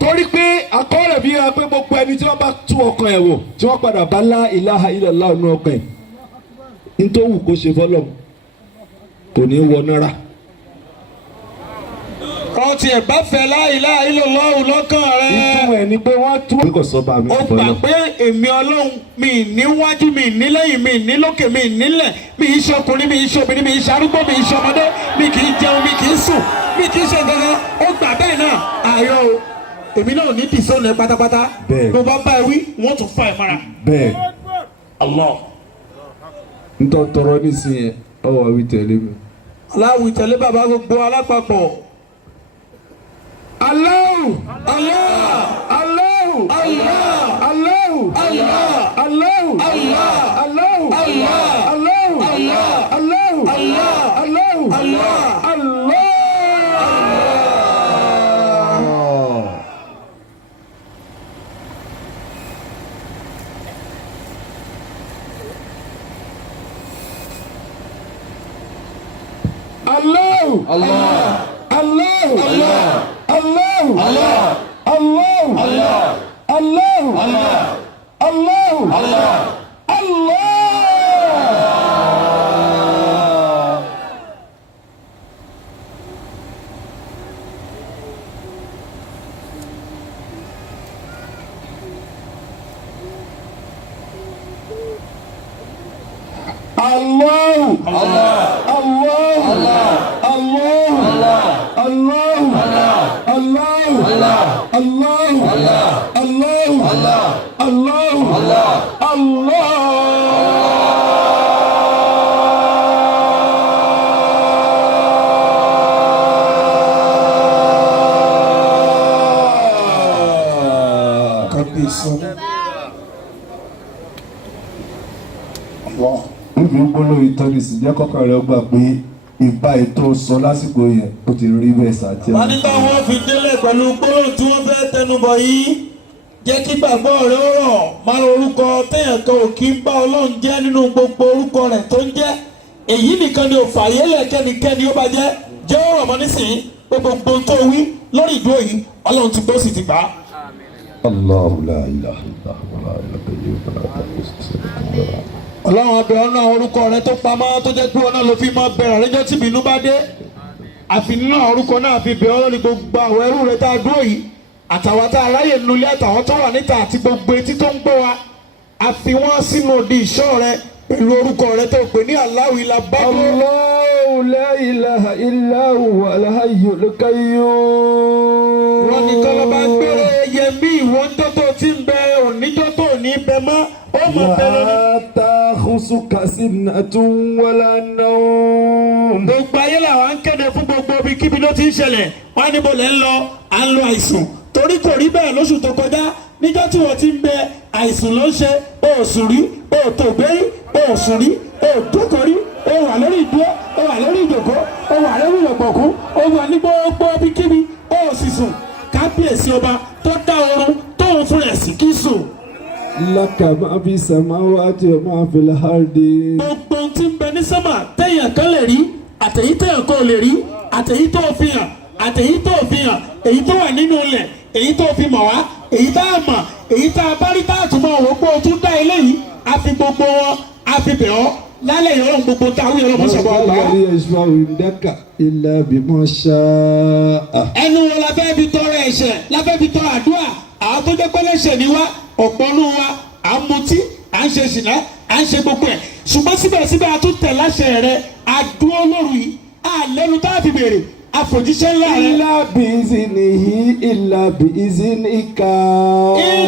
torí pé akọ́rẹ̀ bí wọ́n pé gbogbo ẹni tí wọ́n bá tú ọkàn ẹ̀ wò tí wọ́n padà bá lá ilaha illallah nínú ọkàn ẹ̀ nítorí kò ṣe fọlọ́mù kò ní wọ náírà. wọ́n ti ẹ̀ bá fẹ́ la ilaha illallah lọ́kàn rẹ̀. ìtumọ̀ ẹ̀ ni pé wọ́n tú. bí kò sọ bá mi ó gbà pé èmi ọlọ́run mi níwájú mi nílẹ̀yìn mi nílókè mi nílẹ̀ mi í ṣọkùnrin mi í ṣobìnrin mi í ṣarúgbó mi í ṣọmọdé mi kì í jẹun mi kì í sùn mi kì í ṣe gangan ó gbà bẹ́ẹ̀ náà ààyò o èmi náà ní dìsọ́nù ẹ pátápátá ló bá bá ẹ wí wọ́n tún fa ẹ mọ́ra. bẹ́ẹ̀ Allah. n tọ́ tọrọ nísìnyẹn ọwọ́ àwí tẹ̀lé mi. aláwì tẹ̀lé bàbá gbogbo alápapọ̀. Allahu Allah Allahu Allah Allahu Allah Allahu Allah Allahu Allah Allahu Allah Allahu Allah Allahu Allah Allah. Allahu Allah Allahu Allah Allahu Allah Allahu Allah Allahu Allah Allahu Allah Allah. Allahu Allah Allahu Allah Allahu Allah Allahu Allah Allahu Allah Allahu Allah Allahu Allah Allahu Allah Allah. níbi gbólóhùn ìtọ́nisì jẹ́ kọ́kọ́ rẹ̀ gbà pé ìbá ètò sọ lásìkò yẹn ó ti rí bẹ́ẹ̀ sàtì. wọ́n ní táwọn fi délẹ̀ pẹ̀lú gbólóhùn tí wọ́n fẹ́ tẹnubọ̀ yìí jẹ́ kí gbàgbọ́ rẹ ó rọ̀ máa orúkọ téèyàn kan ò kí ń bá ọlọ́run jẹ́ nínú gbogbo orúkọ rẹ̀ tó ń jẹ́ èyí nìkan ni òfàyélẹ̀ kẹ́nikẹ́ni ó bá jẹ́ ó rọ̀ mọ́ nísìnyí gbogbo tó wí lórí ìdúró yìí ọlọ́run ti gbó sì ti gbà á. Allahu la ilaha illa huwa la ilaha illa huwa. ọlọ́run abẹ́ ọ̀nà orúkọ rẹ tó pamọ́ tó jẹ́ pé ọ̀nà ló fi máa bẹ̀rẹ̀ lẹ́jọ́ tí ìbínú bá dé àfi nínú orúkọ náà fi bẹ̀ ọ́ lórí gbogbo àwọn ẹrú rẹ tá a dúró yìí àtàwọn tá a ráyè nulẹ̀ àtàwọn tó wà níta àti gbogbo etí tó ń gbọ́ wa a fi wọ́n sínú òdi ìṣọ́ rẹ pẹ̀lú orúkọ rẹ tó pè ní Allahu ilà báwo. Allahu la ilaha illa huwa al-hayyul qayyum. wọ́n ní kọ́lọ́bà ń gbére yẹmí ìwọ́n tó tó ti ń bẹ oníjọ́ tó ní bẹ mọ́ ó mọ̀ bẹ̀rẹ̀ ni. La ta'khusuka sinatun wala nawm. gbogbo ayé làwọn ń kéde fún gbogbo ibi kíbi ló ti ń ṣẹlẹ̀ wọ́n á níbo lẹ́ ń lọ à ń lo àìsàn torí kò rí bẹ́ẹ̀ lóṣù tó kọjá níjọ́ tí wọ́n ti ń bẹ àìsàn ló ń ṣe òòsùn rí òòtògbé rí òòsùn rí òòdókò rí ó wà lórí ìdúró ó wà lórí ìjòkó ó wà lórí ìyọ̀pọ̀kú ó wà ní gbogbo ibi kíbi òòsìsùn kábíyèsí ọba tó dá oorun tóun fún rẹ̀ sí kí sùn. Laka ma fi samawati wa ma fil ardi. gbogbo ohun tí ń bẹ ní sánmà téèyàn kan lè rí àtẹ̀yí téèyàn kan ò lè rí àtẹ̀yí tó fi hàn àtẹ̀yí tó fi hàn èyí tó wà nínú ilẹ̀ èyí tó fi mọ̀ wá èyí tá a mọ̀ èyí tá a bá rí tá a tún mọ̀ wò pé o tún dá eléyìí a fi gbogbo wọn a fi bẹ̀ ọ́ lálẹ́ yìí ọlọ́run gbogbo tá a wúyọ lọ́mọ sọ̀rọ̀ ọ̀gbà. Wala yashfa'u indaka illa bima sha'a. ẹnu wọn la fẹ́ fi tọrọ ẹ̀ṣẹ̀ la fẹ́ fi tọrọ àdúrà àwọn tó jẹ́ pẹ́lẹ́ṣẹ̀ ni wá ọ̀pọ̀ nù wa à ń mutí à ń ṣe ṣìnà à ń ṣe gbogbo ẹ̀ ṣùgbọ́n síbẹ̀síbẹ̀ a tún tẹ̀ láṣẹ rẹ̀ àdúró lóru yìí àlẹ́nu tá a fi béèrè àfòjíṣẹ́ ńlá rẹ̀. Illa bi'iznihi illa bi'iznika.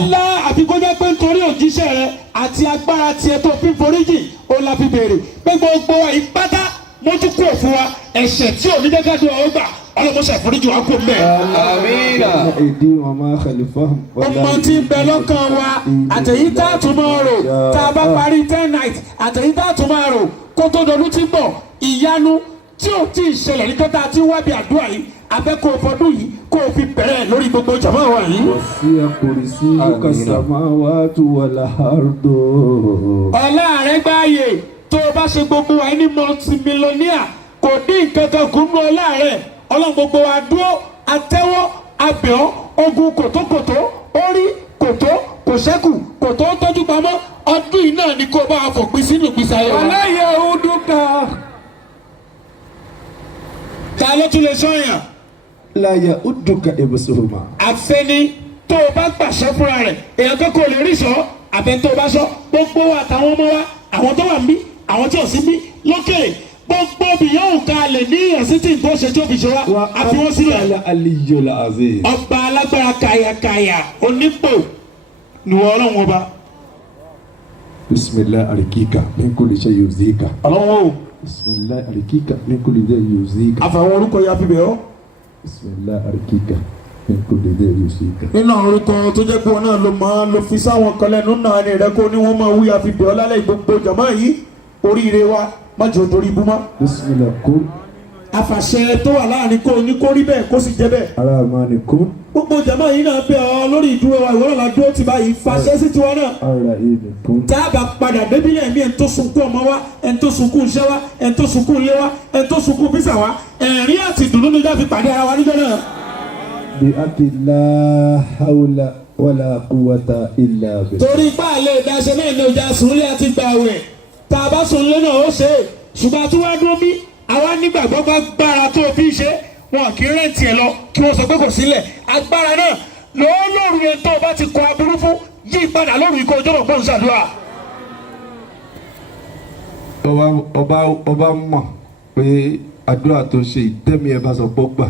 ńlá àfikọ́jọ́ pé nítorí òjíṣẹ́ rẹ̀ àti agbára tiẹ̀ tó fi foríjì ó la fi béèrè pé gbogbo ìpátá mójú kúrò fún wa ẹ̀ṣẹ̀ tí ò ní jẹ́ ká dùn ọ́ gbà ọlọ́mọṣẹ́ foríjì wa kò mẹ́. Amina. Ìdí wọn máa khalifahum. ọmọ tí ń bẹ lọ́kàn wa àtẹ̀yí tá a tún máa rò tá a bá parí 10 night àtẹ̀yí tá a tún máa rò kó tó dọdún tí ń bọ̀ ìyanu tí ò tí ì ṣẹlẹ̀ nígbà tá a ti wá bí àdúrà yìí abẹ́kọ̀ fọdún yìí kó o fi bẹ̀rẹ̀ lórí gbogbo jàmọ́ wa yìí. Wasi'a kursiyyuka samawati wal ardu. ọlá rẹ̀ gbáàyè tó o bá ṣe gbogbo wa ní multimillionaire kò dín nǹkan kan kún ní ọlá rẹ̀ ọlọ́run gbogbo wa dúró àtẹ́wọ́ abẹ́ọ́ ogun kòtókòtó orí kòtó kò ṣẹ́kù kòtó tọ́jú pamọ́ ọdún yìí náà ni kó o bá wa fòpin sínú ìgbésí ayé wa. Wala ya'uduka. ta ló tún lè sọyàn. La ya'uduka ibsuhuma. àfẹni tó o bá gbàṣẹ fúnra rẹ̀ èèyàn kókó lè rí sọ àfẹn tó o bá sọ gbogbo àtàwọn ọmọ wa àwọn tó wà ń bí àwọn tí ò sí bí lókèrè gbogbo bí yóò ká lè ní ìyànsí tí nǹkan ṣe tó fi ṣe wá àfi wọ́n sílẹ̀. Ala aliyyul azim. ọba alágbára kàyàkàyà onípò nìwọ ọlọ́run ọba. Bismillah arikika min kulli shay yuzika. ọlọ́run o Bismillah arikika min kulli shay yuzika. àfàwọn orúkọ ya fi bẹ̀ ọ́. Bismillah arikika min kulli shay yuzika. nínú àwọn orúkọ tó jẹ́ pé wọn náà ló máa lọ fi sáwọn kan lẹ́nu náà ni rẹ kó ní wọ́n máa wí àfi bẹ̀ ọ́ lálẹ́ gbogbo jàmáà yìí oríire wa má jẹ́ òdòrí ibú mọ́. Bismillah kun. àfàṣẹ tó wà láàrin kó ní kó rí bẹ́ẹ̀ kó sì jẹ́ bẹ́ẹ̀. Ar-Rahmani kun. gbogbo jàmáà yìí náà bẹ̀ ọ́ lórí ìdúró wa ìwọ́n náà dúró ti báyìí fàṣẹ sí tiwọn náà. Ar-Rahimi kun. tá a bá padà débílẹ̀ mí ẹ̀ ń tó sunkún ọmọ wa ẹ̀ ń tó sunkún iṣẹ́ wa ẹ̀ ń tó sunkún ilé wa ẹ̀ ń tó sunkún bísà wa ẹ̀rín àti ìdùnnú ló dá fi pàdé ara wa níjọ́ náà. Bi aki la hawla wala quwwata illa billah. torí ipá àlẹ́ ìdáṣẹ́ náà ní ọjà sùnlé àti gbàwẹ̀ tá a bá sùnlé náà ó ṣe é ṣùgbọ́n àti wá dúró bí àwa nígbàgbọ́ bá gbára tó o fi ṣe wọn kì í rẹ́ǹtì ẹ̀ lọ kí wọ́n sọ pé kò sílẹ̀ agbára náà lọ́wọ́ lóru yẹn tó o bá ti kọ aburú fún yí padà lóru ikọ̀ ọjọ́ bọ̀ ṣàdúrà. ọba mọ̀ pé àdúrà tó ṣe ìtẹ́mi ẹ̀ bá sọ pé ó gbà.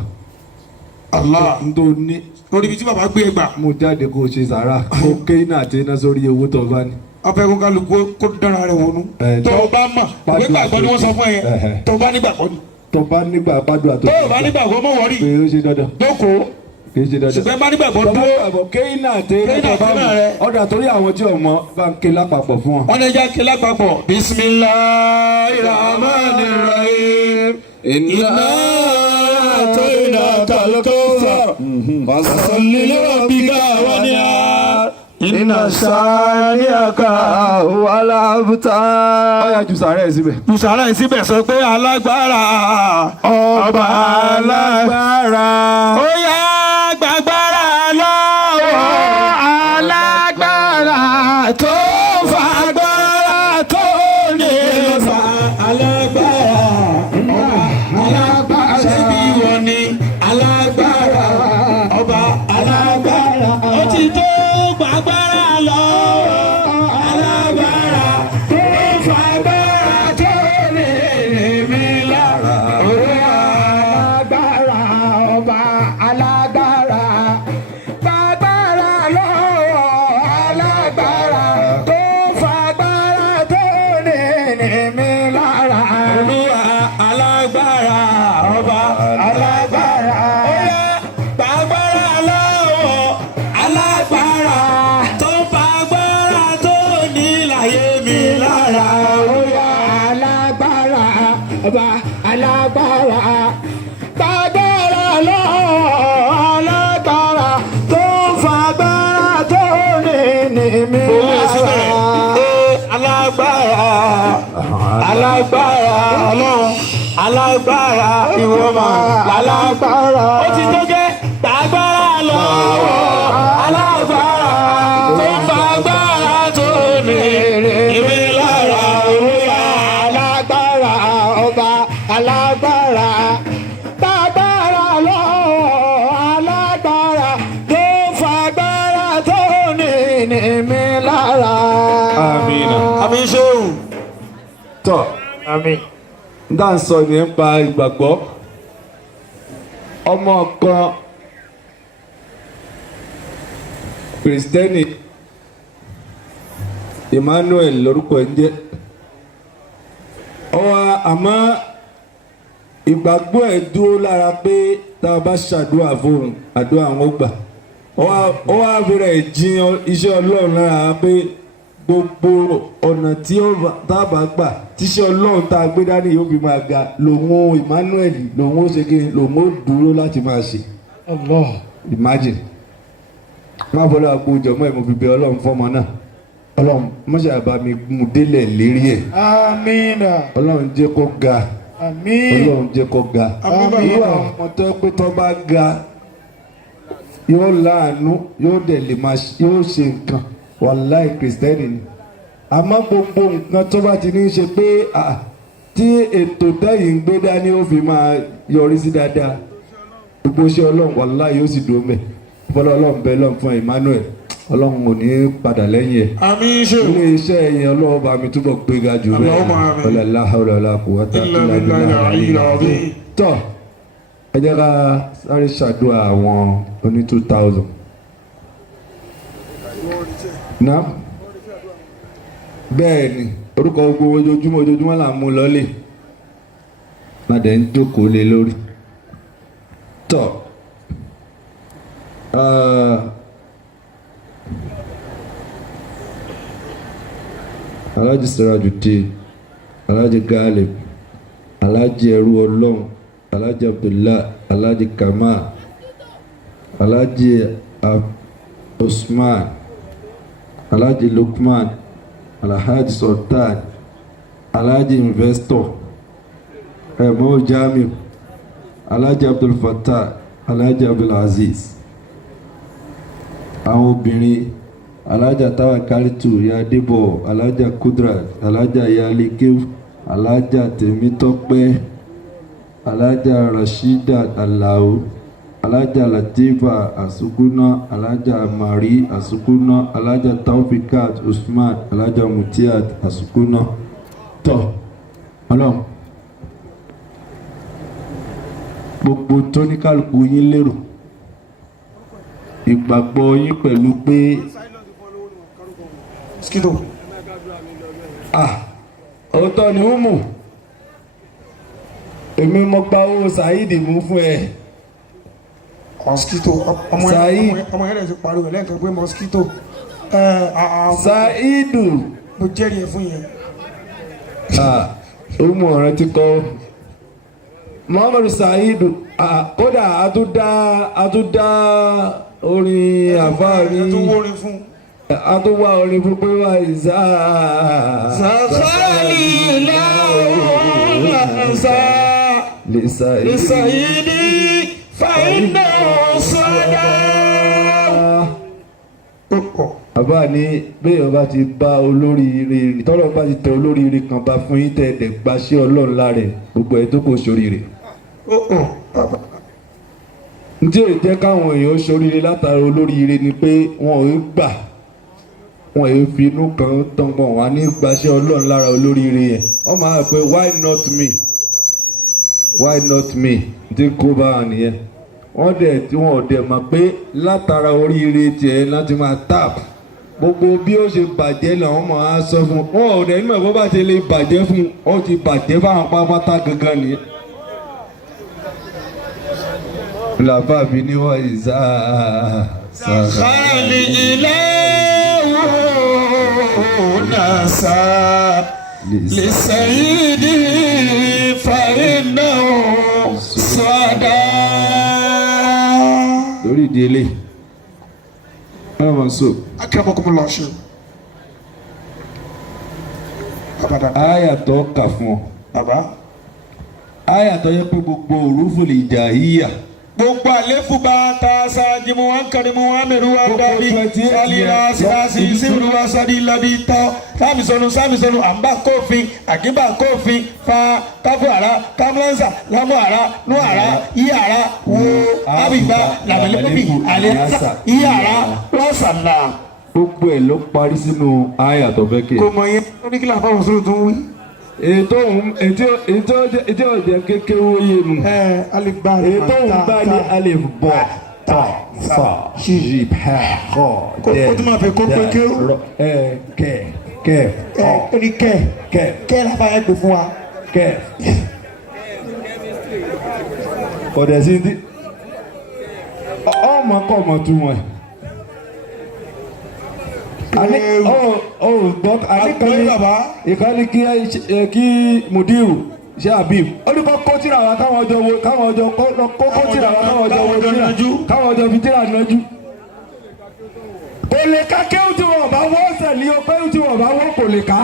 Allah n tó ní lórí ibi tí bàbá gbé e gbà. mo jáde kó o ṣe sàrà kó kéínà àti iná sórí owó tó bá ní. ọbẹ̀ kó kálukú kó dára rẹ̀ wọnú. tó o bá mọ̀ ìwé gbàgbọ́ ni wọ́n sọ fún ẹ yẹn tó o bá nígbàgbọ́ ni. tó bá nígbà pàdùà tó tó o bá nígbàgbọ́ mọ̀ wọ́rí pé ó ṣe dandan dókòó kì í ṣe dandan. ṣùgbẹ́ bá nígbàgbọ́ tó bá dúró nígbàgbọ́ kéínà àti iná tó bá mọ̀ ọ̀dà torí àwọn tí ò mọ̀ bá ń ké lápapọ̀ fún wọn. wọ́n lè já ké lápapọ̀ bismillahir rahmanir rahim inna a'tainakal kawthar fasalli li rabbika wanhar iná sáníàkà wàhálà àbúta. ọ̀yà jù sàárẹ̀ síbẹ̀. Ìsàlẹ̀ síbẹ̀ sọ pé alágbára ọba alágbára. ó yá gbàgbára lọ́wọ́ alágbára tó fagbára tó lè fa alágbára. Alágbára ṣebí wọ́n ní alágbára ọba alágbára. Ó ti tó gbàgbára lọ́wọ́ alágbára tó fagbára tó lè rìn mí lára. Alágbára ọba alágbára fagbára lọ́wọ́ alágbára tó fagbára tó lè rìn mí lára. Olúwa alágbára ọba alágbára. Ó yá gbàgbára lọ́wọ́ alágbára tó fagbára tó ní láyé mi lára. Ó yá alágbára ọba alágbára gbàgbára lọ́wọ́ alágbára tó fagbára tó ní mi lára. Alágbára alágbára ọlọ́run alágbára ìwọ́mà alágbára. Ó ti tó gẹ́ gbàgbára lọ́wọ́ alágbára tó fagbára tó ní èmi lára. Olúwa alágbára ọba alágbára gbàgbára lọ́wọ́ alágbára tó fagbára tó ní èmi lára. àmín. Àmín ṣéwù. tọ́ Àmín. n dá ń sọ ní nípa ìgbàgbọ́. ọmọ kan Kristẹni Emmanuel lórúkọ ẹ̀ ń jẹ́. àmọ́ ìgbàgbọ́ ẹ̀ dúró lára pé tá a bá ṣàdúrà fóun àdúrà àwọn gbà. ó wá bẹ̀rẹ̀ jiyàn iṣẹ́ Ọlọ́run lára pé gbogbo ọ̀nà tí tá a bá gbà tíṣẹ́ Ọlọ́run tá a gbé dání yóò fi máa ga lòun Emmanuel lòun ó ṣe kí lòun ó dúró láti máa ṣe. Allah. Imagine má fọlọ́ àpò ìjọmọ́ ẹ̀ mo fi bẹ Ọlọ́run fọ́mọ náà. Ọlọ́run mọ́ṣẹ́ àbá mi mú délẹ̀ lérí ẹ̀. Amina. Ọlọ́run jẹ́ kó ga. Àmín. Ọlọ́run jẹ́ kó ga. irú àwọn ọmọ tó pé tó bá ga yóò láàánú yóò dẹ̀ lè máa yóò ṣe nǹkan wàláì Kristẹni ni. àmọ́ gbogbo nǹkan tó bá ti ní í ṣe pé tí ètò tẹ́yìn ń gbé dání ó fi máa yọrí sí dáadáa gbogbo iṣẹ́ Ọlọ́run wàláì yóò sì dúró mẹ́. fọlọ́ Ọlọ́run bẹ́ẹ̀ lọ́n fún Emmanuel Ọlọ́run ò ní padà lẹ́yìn ẹ̀. Àmín ṣe. ilé iṣẹ́ ẹ̀yìn Ọlọ́run bá mi túbọ̀ gbéga jù bẹ́ẹ̀. ọ̀làlá ọ̀làlá kò wá tá Illa billahi al-azim. tọ́ ẹ jẹ́ ká sáré ṣàdúrà àwọn oní 2000. ná bẹ́ẹ̀ ni orúkọ gbogbo ojoojúmọ́ là ń mú lọ́lé má dẹ̀ ń jókòó lé lórí. tọ́ Alhaji Sirajuddin, Alhaji Galib, Alhaji ẹrú Ọlọ́run, Alhaji Abdullah, Alhaji Kamal, Alhaji Usman, Alhaji Lukman, Alhaji Sultan, Alhaji Investor, Emo Jamiu, Alhaji Abdul Fattah, Alhaji Abdul Aziz. Àwọn obìnrin Alhaja Tawakalitu ya Debo, Alhaja Kudrat, Alhaja Yalikew, Alhaja Temitope, Alhaja Rashida Alao, Alhaja Latifa Asukuna, Alhaja Mari Asukuna, Alhaja Taufikat Usman, Alhaja Mutiat Asukuna. Tọ́ Ọlọ́run gbogbo tó ní kálukú yín lérò ìgbàgbọ́ yín pẹ̀lú pé Skido. òótọ́ ni ó mú èmi mo gba owó Saheed mú fún ẹ. Mosquito. Ọmọ yẹn ti pariwo lẹ́ẹ̀kan pé mosquito. Saheed. Mo jẹ́rìí ẹ fún yẹn. ó mú ọ̀rẹ́ tí kọ́ Muhammadu Saheed kódà a tún dá orin àfáàrí. Ẹ tún wórin fún. a tó wá orin fún pé wá ìzá. sàkárì làásà lìsàyídì fàyínà sọ́dà. àbá ní béèyàn bá ti bá olóríire tọ́lọ́ bá ti tẹ olóríire kan bá fún yín tẹ̀ẹ̀dẹ̀ gbaṣẹ́ ọlọ́run lára ẹ̀ gbogbo ẹ̀ tó kò ṣoríire. ǹjẹ́ èyí jẹ́ káwọn èèyàn ṣoríire látara olóríire ni pé wọn ò gbà wọn èyí fi inú kan tọ́gbọ̀n wá ní gbaṣẹ́ ọlọ́run lára olóríire yẹn wọ́n máa pè why not me why not me tí kò bá wà nìyẹn wọ́n dẹ̀ tí wọ́n ò dẹ̀ mọ̀ pé látara oríire tiẹ̀ láti máa tap gbogbo bí ó ṣe bàjẹ́ làwọn máa sọ fún wọn ò dẹ̀ nímọ̀ bó bá ti lè bàjẹ́ fún ó ti bàjẹ́ fáwọn pápátá gangan nìyẹn. làbá mi ní wọ́n ìzá sàkárì nasa lisayidi fàyínà sọ́dà. lórí ìdílé ọmọ sọ. akramakumullah ṣe. ayàtọ̀ kà fún ọ. bàbá. ayàtọ̀ yẹ pé gbogbo òrùfù lè jà yíyà. gbogbo àléfù bá ta ṣáájú mu wọn kàrí mu wọn mẹ́rin wọn dàbí alira síláṣí síbùdó wa sọ́dí lọ́dí tọ́ sáàmìsọ̀nù àmbá kófin àgíbà kófin fa káfù àrà kámúlẹ́nsà lámú àrà nú àrà yí àrà wo ábìgbà làbẹ̀lẹ́kọ́bì àlẹ́sà yí àrà lọ́sànà. gbogbo ẹ̀ ló parí sínú ayàtọ̀ fẹ́ kẹ́. kò mọ̀ yẹn ó ní kí làbá wọn sọ̀rọ̀ tó ń wí. ètò ọ̀jẹ̀ kékeré wóye mu. alifba ètò òǹgbà ní alif bọ̀ ta fa ṣì pẹ́ kọ́ dẹ̀ ó tún máa fẹ́ kó pé kí ó. kẹ́ ó ní kẹ́ làbá yẹn gbé fún wa. kẹ́ ọ̀dẹ̀ sí ti ọmọ kọ́ ọmọ tún wọn. ìkànnì kí mudiru ṣe Habib olùkọ́ kó tìrà wá káwọn ọjọ́ wo káwọn ọjọ́ kó tìrà wá káwọn ọjọ́ wo tìrà káwọn ọjọ́ fi tìrà nájú. kò lè ká kéwù tí wọn bá wọ́ ọ̀sẹ̀ ní o kéwù tí wọn bá wọ́ kò lè ká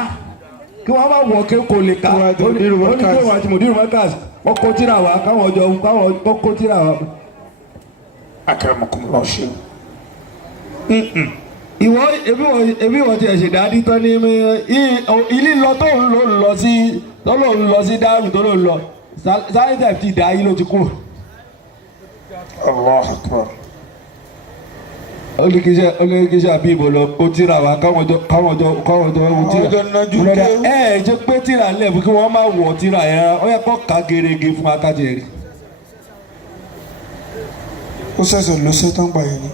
kí wọ́n bá wọ̀ kéwù kò lè ká oníkéwù àti mudiru mọ́kàs wọ́n kó tìrà wá káwọn ọjọ́ káwọn kó tìrà wá. akramakumullah ṣe. ìwọ ebi wọn ti ẹsẹ dáadí tán ní ilé lọ tó ń lọ sí dáàrú tó ń lọ sáyẹnsì ti dá yìí ló ti kúrò. Allahu Akbar. olùkíṣẹ́ àbíbò lọ kó tíra wa káwọn ọjọ́ ewu tíra lọ́dà jẹ́ pé tíra lẹ̀ fún kí wọ́n máa wọ̀ tíra yẹn ó yẹ kó ká gerege fún akájẹ rí. ó ṣẹ̀ṣẹ̀ ló ṣe tán gbà yẹn ni.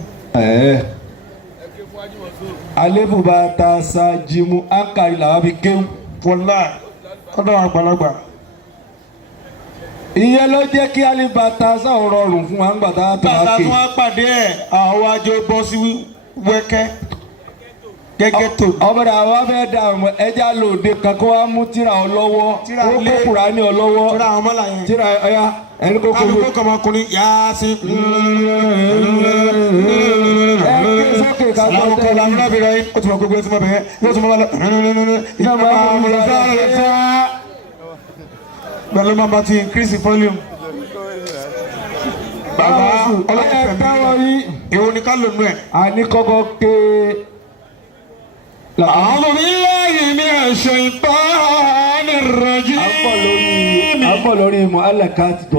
àléébù bá ta sa jimu ankari làwọn fi kéwù. wọlá ọ̀dọ̀ àgbàlagbà. ìyẹn ló jẹ́ kí alibata sáwọn rọrùn fún wa ńgbà tá a tó a ké. bàtà tí wọ́n pàdé ẹ̀ àwọn àjọ bọ́ sí wẹ́kẹ́ gẹ́gẹ́ tó. ọ̀bẹ̀rẹ̀ àwa fẹ́ da ọmọ ẹja lòde kan kó wa mú tíra ọ lọ́wọ́ kó kókòrò ní ọ lọ́wọ́ tíra àwọn ọmọlá yẹn. tíra ọya ẹni kó kókòrò. alùpùpù kọmọkùnrin yaasi. sókè ká tó àwọn tẹ̀. kọlá ńlá fi rẹ o tún bọ gbogbo ẹtí mọ bẹ́ẹ̀ yóò tún bọ lọ. pẹ̀lú máa bá ti increase volume. bàbá ọlọ́kùnrin fẹ̀mí yìí. èwo ni ká lò nù ẹ̀. àní kọ́kọ́ ké. أعوذ بالله من الشيطان الرجيم. àbọ̀ lórí mu alákàtì tó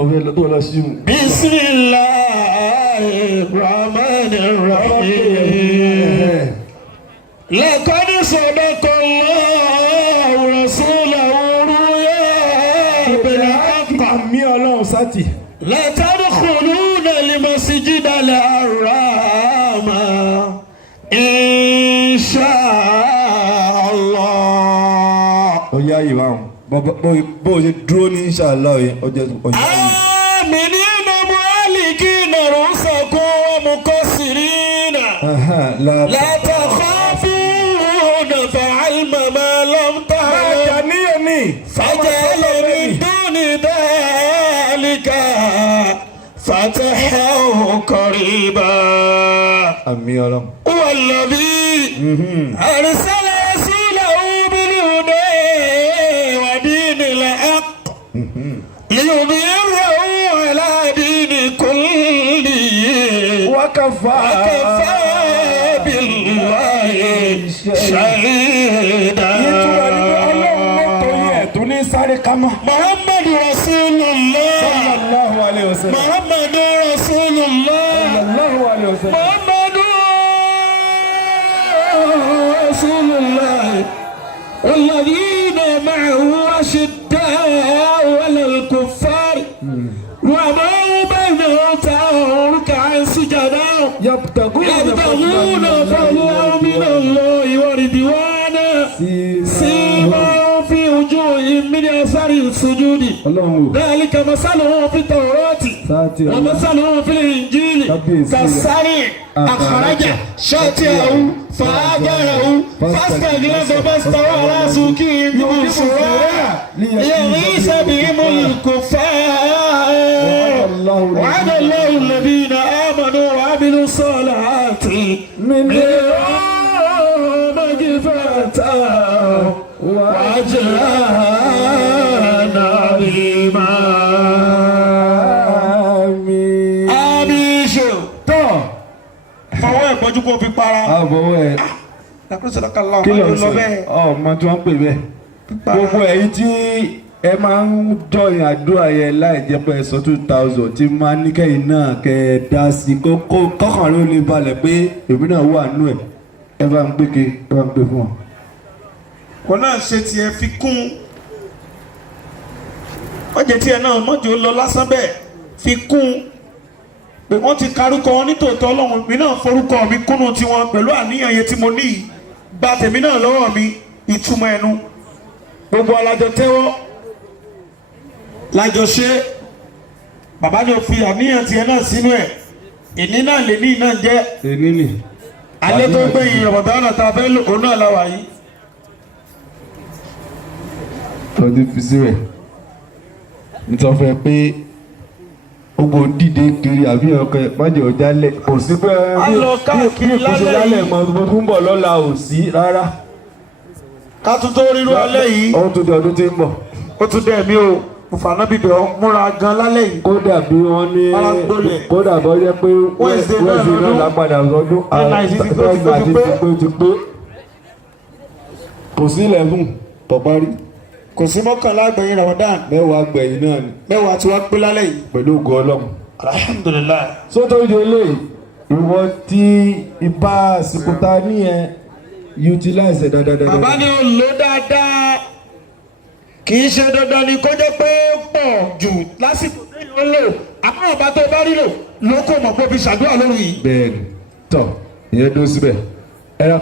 lọ sí mu. بسم الله الرحمن الرحيم. لقد صدق الله رسوله الرؤيا بالحق. àmì ọlọ́run sátì. لا تدخلون المسجد الحرام إن شاء الله. ó yá yìí báwọn bó o ṣe dúró ní inshallah yẹn ọjọ́ yìí. آمنين مهلكين رؤوسكم ومقصرين لا تخافون فعلم ما لم تعلموا فجعل من دون ذلك فتحا قريبا. àmì ọlọ́run. الذي أرسل رسوله بالهدى ودين الحق ليظهره على دين كله وكفى بالله شهيدا. sáré kámọ́. Muhammadu Rasulullah. sallallahu alayhi wa sallam. Muhammadu Rasulullah. sallallahu alayhi wa sallam. Muhammadu Rasulullah. Walladhina ma'ahu ashiddaa'u 'alal kuffari ruhamaa'u baynahum tarahum ruk'an sujadan yabtaghuna fadlan min Allahi wa ridwanan simahum في وجوههم من أثر السجود ذلك مثلهم في التوراة ومثلهم في الإنجيل كالزرع أخرج شطأه فآزره فاستغلظ فاستوى على سوقه يعجب الزراع ليغيظ بهم الكفار. وعد الله الذين آمنوا وعملوا الصالحات منهم مغفرة وأجرا عظيما. àmín. tọ́ fọwọ́ ẹ̀ bọ́jú kó fi para. àbọ̀wọ̀ ẹ̀ lakúrẹ́sọ̀lọ́kàlá kí ló ń ọmọ sọ lọ bẹ́ẹ̀. ọmọ tí wọ́n ń pè bẹ́ẹ̀ gbogbo ẹ̀yin tí ẹ máa ń jọyìn àdúrà yẹn láì jẹ́ pé ẹ sọ 2000 tí máa ní kẹ́yìn náà kẹ́ ẹ dá sí kọ́kàn ló lè balẹ̀ pé èmi náà wà nú ẹ̀ ẹ bá ń gbé ke ẹ bá ń gbé fún wọn. kò náà ṣe tiẹ̀ fi kún ọjọ́ tiẹ̀ náà mọ́jọ́ lọ lásán bẹ́ẹ̀ fi kún pé wọ́n ti karúkọ wọn nítòótọ́ ọlọ́run mi náà forúkọ mi kúnnú tiwọn pẹ̀lú àníyàn yẹn tí mo ní yìí gba tèmi náà lọ́wọ́ mi ìtumọ̀ ẹnu gbogbo alájọ tẹ́wọ́ lájọ ṣe bàbá ni ó fi àníyàn tiẹ̀ náà sínú ẹ̀ ìní náà lè ní iná jẹ́ èmi nì. alẹ́ tó gbẹ̀yìn Ramadan náà ta fẹ́ lò ó náà láwàá yìí. ọdún fi síbẹ̀ nítorí fẹ́ pé gbogbo dìde kiri àbí ọkọ ẹ̀ májè ọjà lẹ̀ kò sí pé bí ìkóso lálẹ́ mọ́ tó tún bọ̀ lọ́la ò sí rárá. ká tún tó rírú alẹ́ yìí ọ̀hún tó di ọdún tí ń bọ̀. ó tún dẹ̀ mí o mùfànà bíbẹ̀ ọ́ múra gan lálẹ́ yìí. kódà bí wọ́n ní kódà bọ́ jẹ́ pé wẹ́ẹ̀sì náà lápadà ọdún àti ti pé kò sí 11 tó parí. kò sí mọ́kànlá gbẹ̀yìn Ramadan. mẹ́wàá gbẹ̀yìn náà ni. mẹ́wàá tí wọ́n pé lálẹ́ yìí. pẹ̀lú ògo Ọlọ́run. alhamdulilayi. sótò ìdílé ìwọ tí ipa àsìkò ta ní ẹ utilize dáadáa. bàbá ni ó lò dáadáa kì í ṣe dandan ni kó jẹ́ pé ó pọ̀ jù lásìkò téèyàn ó lò àwọn ọba tó bá rí lò ló kó mọ̀ pé ó fi ṣàdúrà lóru yìí. bẹ́ẹ̀ni tọ ìyẹn dúró síbẹ̀ ẹ rà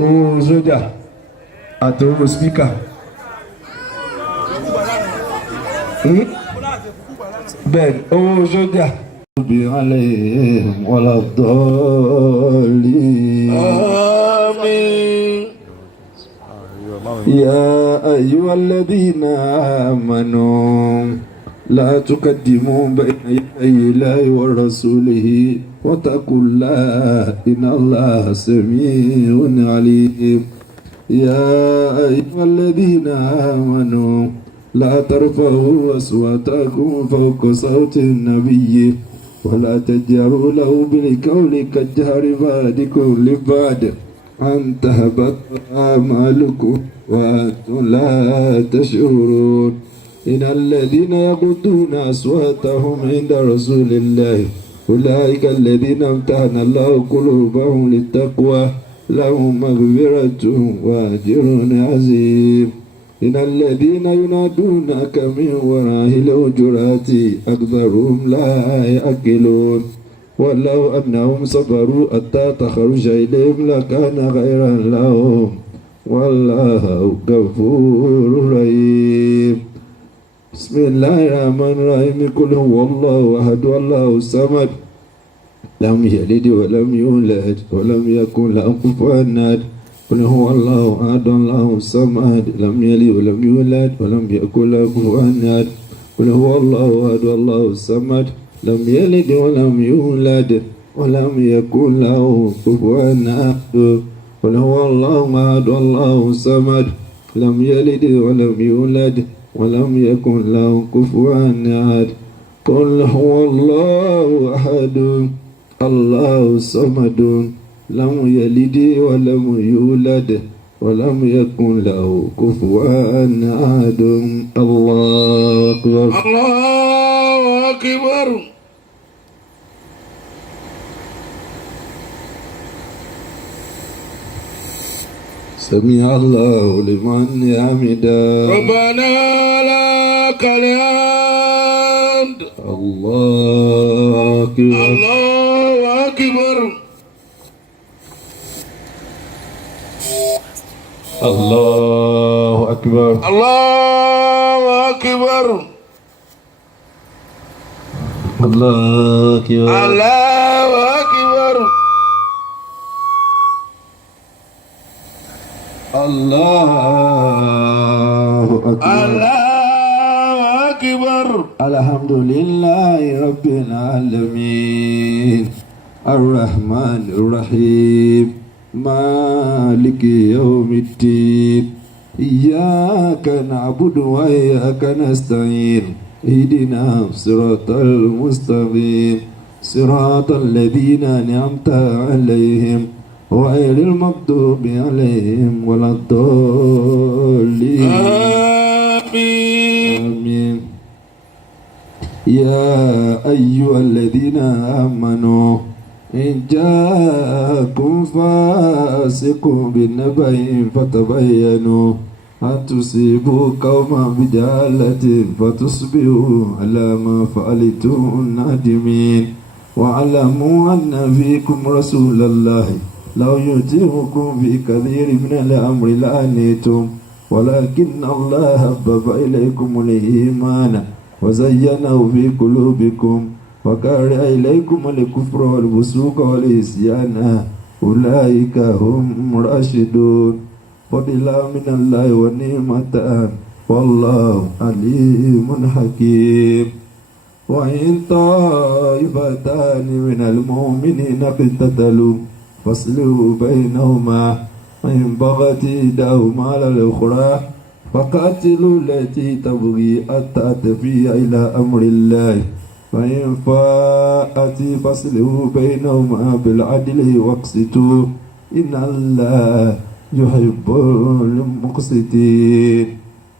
owó sójà àti owó spíkà bẹ́ẹ̀ni owó sójà. عليهم ولا الضالين àmín. يا أيها الذين آمنوا لا تقدموا بين يدي الله ورسوله واتقوا الله إن الله سميع عليم يا أيها الذين آمنوا لا ترفعوا أصواتكم فوق صوت النبي ولا تجهروا له بالقول كجهر بعضكم لبعض أن تهبط أعمالكم وأنتم لا تشعرون إن الذين يغضون أصواتهم عند رسول الله أولئك الذين امتحن الله قلوبهم للتقوى لهم مغفرة وأجر عظيم إن الذين ينادونك من وراء الحجرات أكثرهم لا يعقلون ولو أنهم صبروا حتى تخرج إليهم لكان خيرا لهم والله غفور رحيم بسم الله الرحمن الرحيم قل هو الله أحد الله الصمد لم يلد ولم يولد ولم يكن له كفوا أحد قل هو الله أحد الله الصمد لم يلد ولم يولد ولم يكن له كفوا أحد قل هو الله أحد الله الصمد لم يلد ولم يولد ولم يكن له كفوا أحد قل هو الله أحد الله الصمد لم يلد ولم يولد ولم يكن له كفوا أحد قل هو الله أحد الله الصمد لم يلد ولم يولد ولم يكن له كفوا أحد الله أكبر الله أكبر. سمع الله لمن حمده ربنا لك الحمد. الله أكبر الله أكبر. الله أكبر الله أكبر. الله أكبر الله أكبر. الله أكبر الله أكبر. الحمد لله رب العالمين الرحمن الرحيم مالك يوم الدين إياك نعبد وإياك نستعين اهدنا صراط المستقيم صراط الذين أنعمت عليهم غير المغضوب عليهم ولا الضالين آمين. آمين. يا أيها الذين آمنوا إن جاءكم فاسق بنبأ فتبينوا أن تصيبوا قوما بجهالة فتصبحوا على ما فعلتم نادمين واعلموا أن فيكم رسول الله لو يطيعكم في كثير من الأمر لعنتم ولكن الله حبب إليكم الإيمان وزينه في قلوبكم وكره إليكم الكفر والفسوق والعصيان أولئك هم راشدون فضلا من الله ونعمة والله عليم حكيم وإن طائفتان من المؤمنين اقتتلوا فاصلحوا بينهما وإن بغت إحداهما على الأخرى فقاتلوا التي تبغي حتى تفيء إلى أمر الله فإن فاءت فاصلحوا بينهما بالعدل واقسطوا إن الله يحب المقسطين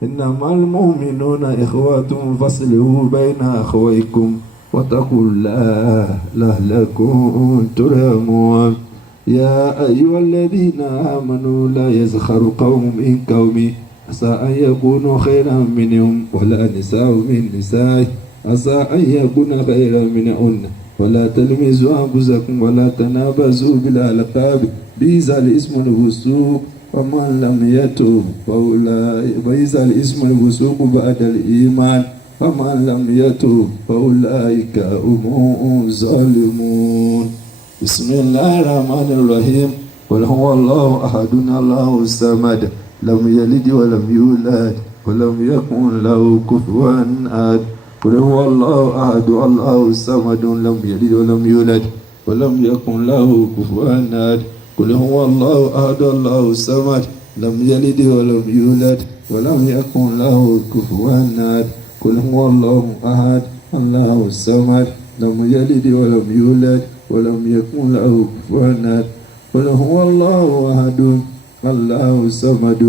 إنما المؤمنون إخوة فاصلحوا بين أخويكم واتقوا الله لعلكم ترحمون يا أيها الذين آمنوا لا يسخر قوم من قوم عسى أن يكونوا خيرا منهم ولا نساء من نساء عسى أن يكون خيرا منهن ولا تلمزوا أنفسكم ولا تنابزوا بالألقاب بئس الاسم الفسوق ومن لم يتوب بئس الاسم الفسوق بعد الإيمان ومن لم يتوب فأولئك هم الظالمون بسم الله الرحمن الرحيم قل هو الله أحد الله الصمد لم يلد ولم يولد ولم يكن له كفوا أحد قل هو الله أحد الله الصمد لم يلد ولم يولد ولم يكن له كفوا أحد قل هو الله أحد الله الصمد لم يلد ولم يولد ولم يكن له كفوا أحد قل هو الله أحد الله الصمد لم يلد ولم يولد ولم يكن له كفوا أحد قل هو الله أحد الله الصمد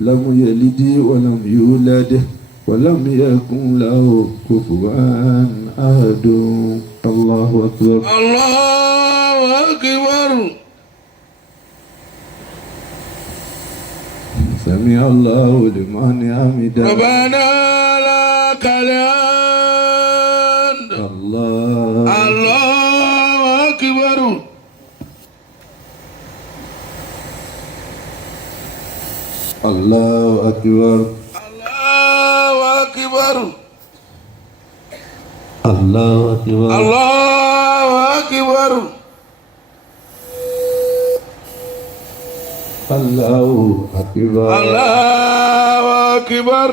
لم يلد ولم يولد ولم يكن له كفوا أحد الله أكبر الله أكبر. سمع الله لمن حمده ربنا لك الحمد. الله الله أكبر. الله أكبر الله أكبر. الله أكبر الله أكبر. الله أكبر الله أكبر.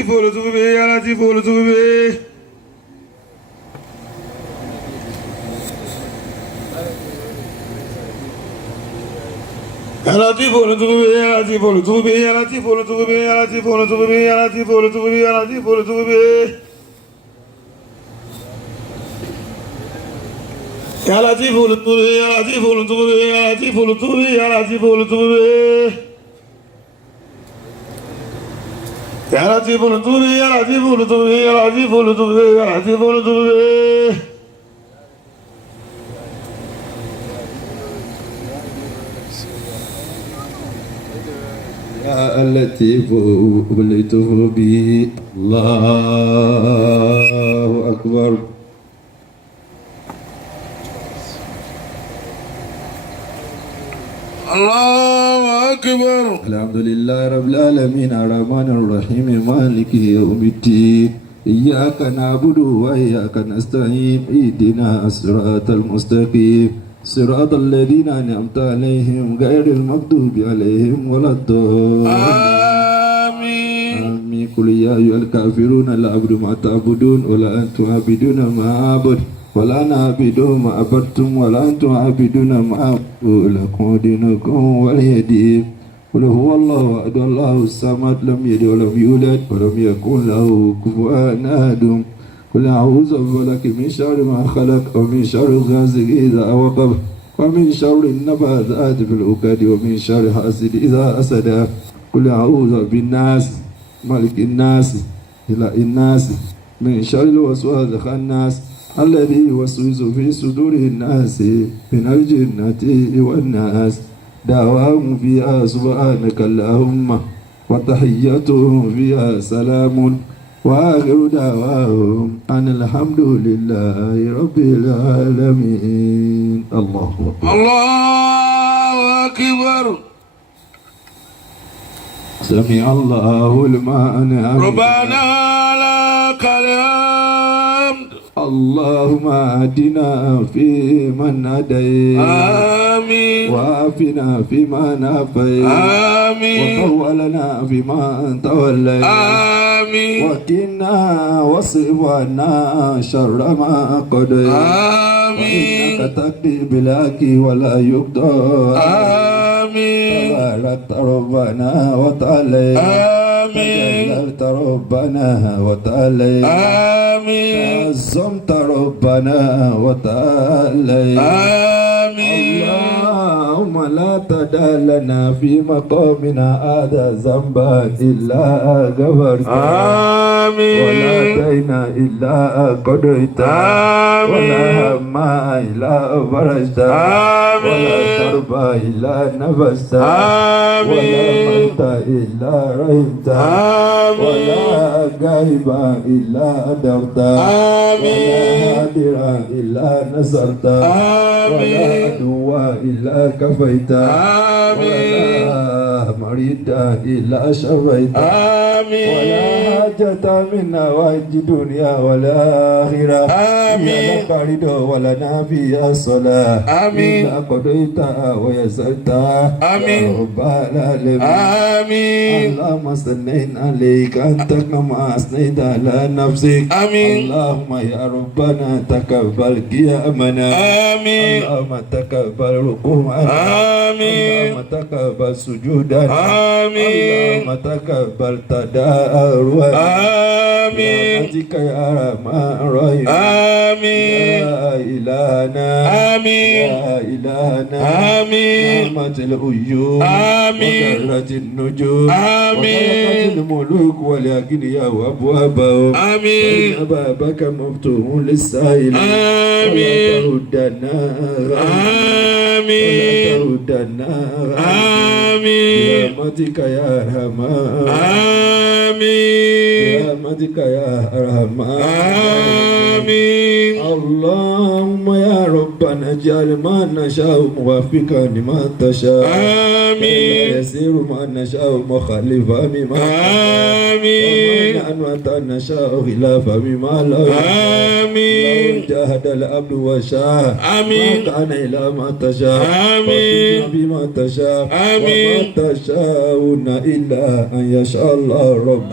Latifu olùtúbú bí ya Latifu olùtúbú bí. Ya Latifu olùtúbú bí ya Latifu olùtúbú bí ya Latifu olùtúbú bí ya Latifu olùtúbú bí ya Latifu olùtúbú bí ya Latifu olùtúbú bí. Ya Latifu olùtúbú bí ya Latifu olùtúbú bí ya Latifu olùtúbú bí ya Latifu olùtúbú bí. Ya Latifu olùtúbú bí ya Latifu olùtúbú bí ya Latifu olùtúbú bí ya Latifu olùtúbú bí. يا اللطيف أبليته به الله أكبر. الله أكبر. الحمد لله رب العالمين الرحمن الرحيم مالك يوم الدين إياك نعبد وإياك نستعين اهدنا الصراط المستقيم صراط الذين أنعمت عليهم غير المغضوب عليهم ولا الضالين. آمين. قل يا أيها الكافرون لا أعبد ما تعبدون ولا أنتم عابدون ما أعبد ولا أنا عابد ما عبدتم ولا أنتم عابدون ما أعبد لكم دينكم ولي دين. قل هو الله أحد الله الصمد لم يلد ولم يولد ولم يكن له كفوا أحد. قل أعوذ بربك من شر ما خلق ومن شر غاسق إذا وقب ومن شر النفاثات في العقد ومن شر حاسد إذا حسد. قل أعوذ بالناس ملك الناس إله الناس من شر الوسواس الخناس الذي يوسوس في صدور الناس من الجنة والناس. دعواهم فيها سبحانك اللهم وتحيتهم فيها سلام وآخر دعواهم أن الحمد لله رب العالمين. الله أكبر. الله أكبر. سمع الله لمن حمده. ربنا لك الحمد. اللهم اهدنا فيمن هديت آمين. وعافنا فيمن عافيت آمين. وتولنا فيما توليت آمين. وقنا واصرف عنا شر ما قضيت آمين. فإنك تقضي بالحق ولا يقضى آمين. تباركت ربنا وتعالى آمين. تجللت ربنا وتعالى آمين. عظمت ربنا وتعالى آمين. اللهم لا تدع لنا في مقامنا هذا ذنبا إلا غفرته آمين. ولا دينا إلا قضيته ولا هما إلا فرجته ولا كربا إلا نفسته ولا موت إلا رحمته ولا غائبا إلا أدرته ولا هادرا إلا نصرته ولا عدوا إلا كفيته ولا مريدا إلا شفيته ولا حاجة من نواجي الدنيا ولا آخرة هي لك رضا ولنا فيها صلاة إلا قضيتها ويسرتها يا رب العالمين. اللهم صل عليك أنت كما أثنيت على نفسك. اللهم يا ربنا تقبل قيامنا. اللهم تقبل ركوعنا. اللهم تقبل سجودنا. اللهم تقبل تدارنا. برحمتك يا رحمن الرحيم. يا إلهنا يا إلهنا نعمة العيون وكرة النجوم وخلقت الملوك والأغنياء وأبوابهم وإن بابك مفتوح للسائل ولا تردنا ولا تردنا برحمتك يا رحمن برحمتك يا رحمن. اللهم يا ربنا اجعل ما نشاء موافقا لما تشاء يسير ما نشاء مخالفا مما وما نشاء خلافا مما لو جاهد العبد وشاء ما كان إلى ما تشاء وفينا بما تشاء وما تشاءون إلا أن يشاء الله رب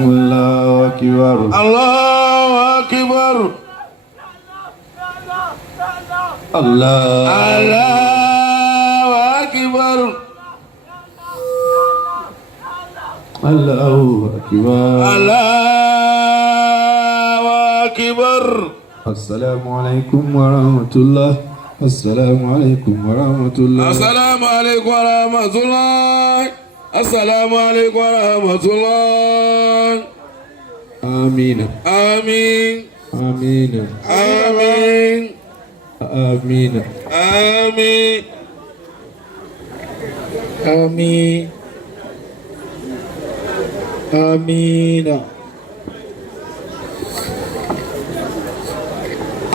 Allahu akbar. Allahu akbar. Allahu Allahu akbar. Allahu akbar. Allahu akbar. Assalamu alaikum wa rahmatullah. Assalamu alaikum wa rahmatullah. Assalamu alaikum wa rahmatullah. Assalamu alaikum wa rahmatullah. Amina. Amin. Amina. Amin. Amina. Amin. Àmín. Amina.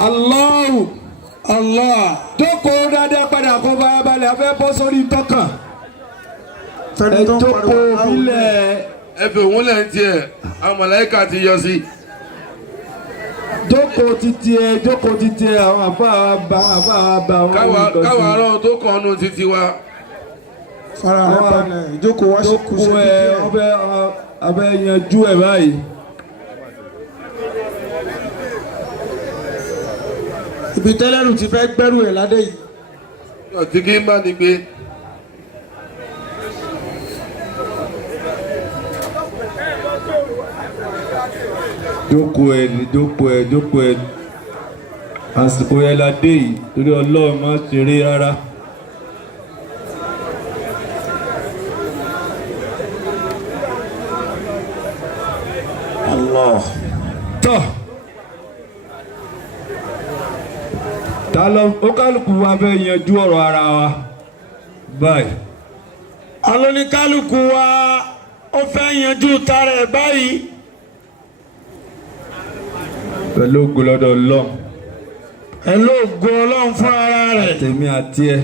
Allahu Allah. jókòó dáadáa padà kó bá balẹ̀ afẹ́ bọ́ sórí tọkàn. ẹ Fẹ́ni tó ń jókòó pariwo bílẹ̀. Ẹ fi òun lẹ́ ń tiẹ̀, àwọn màláíkà ti yọ sí. Jókòó títí ẹ, jókòó títí ẹ, àwọn àbá wa wọn. Káwa arọ́ tó kàn nù títí wa. fara rẹ̀ balẹ̀ ìjókòó wá sí kù sí Jókòó ẹ, ọbẹ̀ yanjú ẹ báyìí. ibi tẹ́lẹ̀rù ti fẹ́ gbẹ́rù ẹ̀ ládé yìí. Ọtí kí n bá ní gbé. Jókòó ẹ ní jókòó ẹ jókòó ẹ. Àsìkò yẹn la dé yìí torí Ọlọ́run má ṣeré rárá. Allah. Tọ́ ta ló ó kálukú wa fẹ́ yanjú ọ̀rọ̀ ara wa báyìí. alóníkálukú wa ó fẹ́ yanjú tara ẹ̀ báyìí. Pẹ̀lú ògo lọ́dọ̀ Ọlọ́run. ẹ lóògùn ọlọ́run fún ara rẹ̀. Tèmi àti ẹ.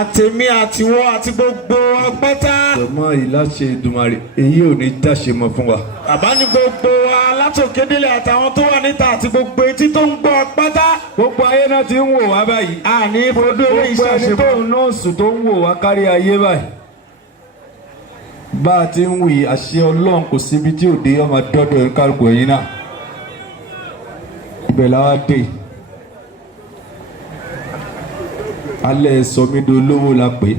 àtèmi àtiwọ́ àti gbogbo apáta. Tọmọ ìláṣẹ Èdùmàrè èyí ò ní jáṣe mọ́ fún wa. bàbá ní gbogbo wa látòkédélé àtàwọn tó wà níta àti gbogbo etí tó ń gbọ́ apáta. Gbogbo ayé náà ti ń wò wá báyìí. àní fojú owó Gbogbo ẹni ìṣàṣemọ. tóun náà sùn tó ń wò wá kárí ayé báyìí. Bá a ti ń wì àṣẹ Ọlọ́run kò síbi tí òde ọmọ dọ́dọ̀ ẹ̀ kálukú ẹ̀yìn náà. Ibẹ̀ làwa dé. Alẹ́ sọmídolówó la pè é.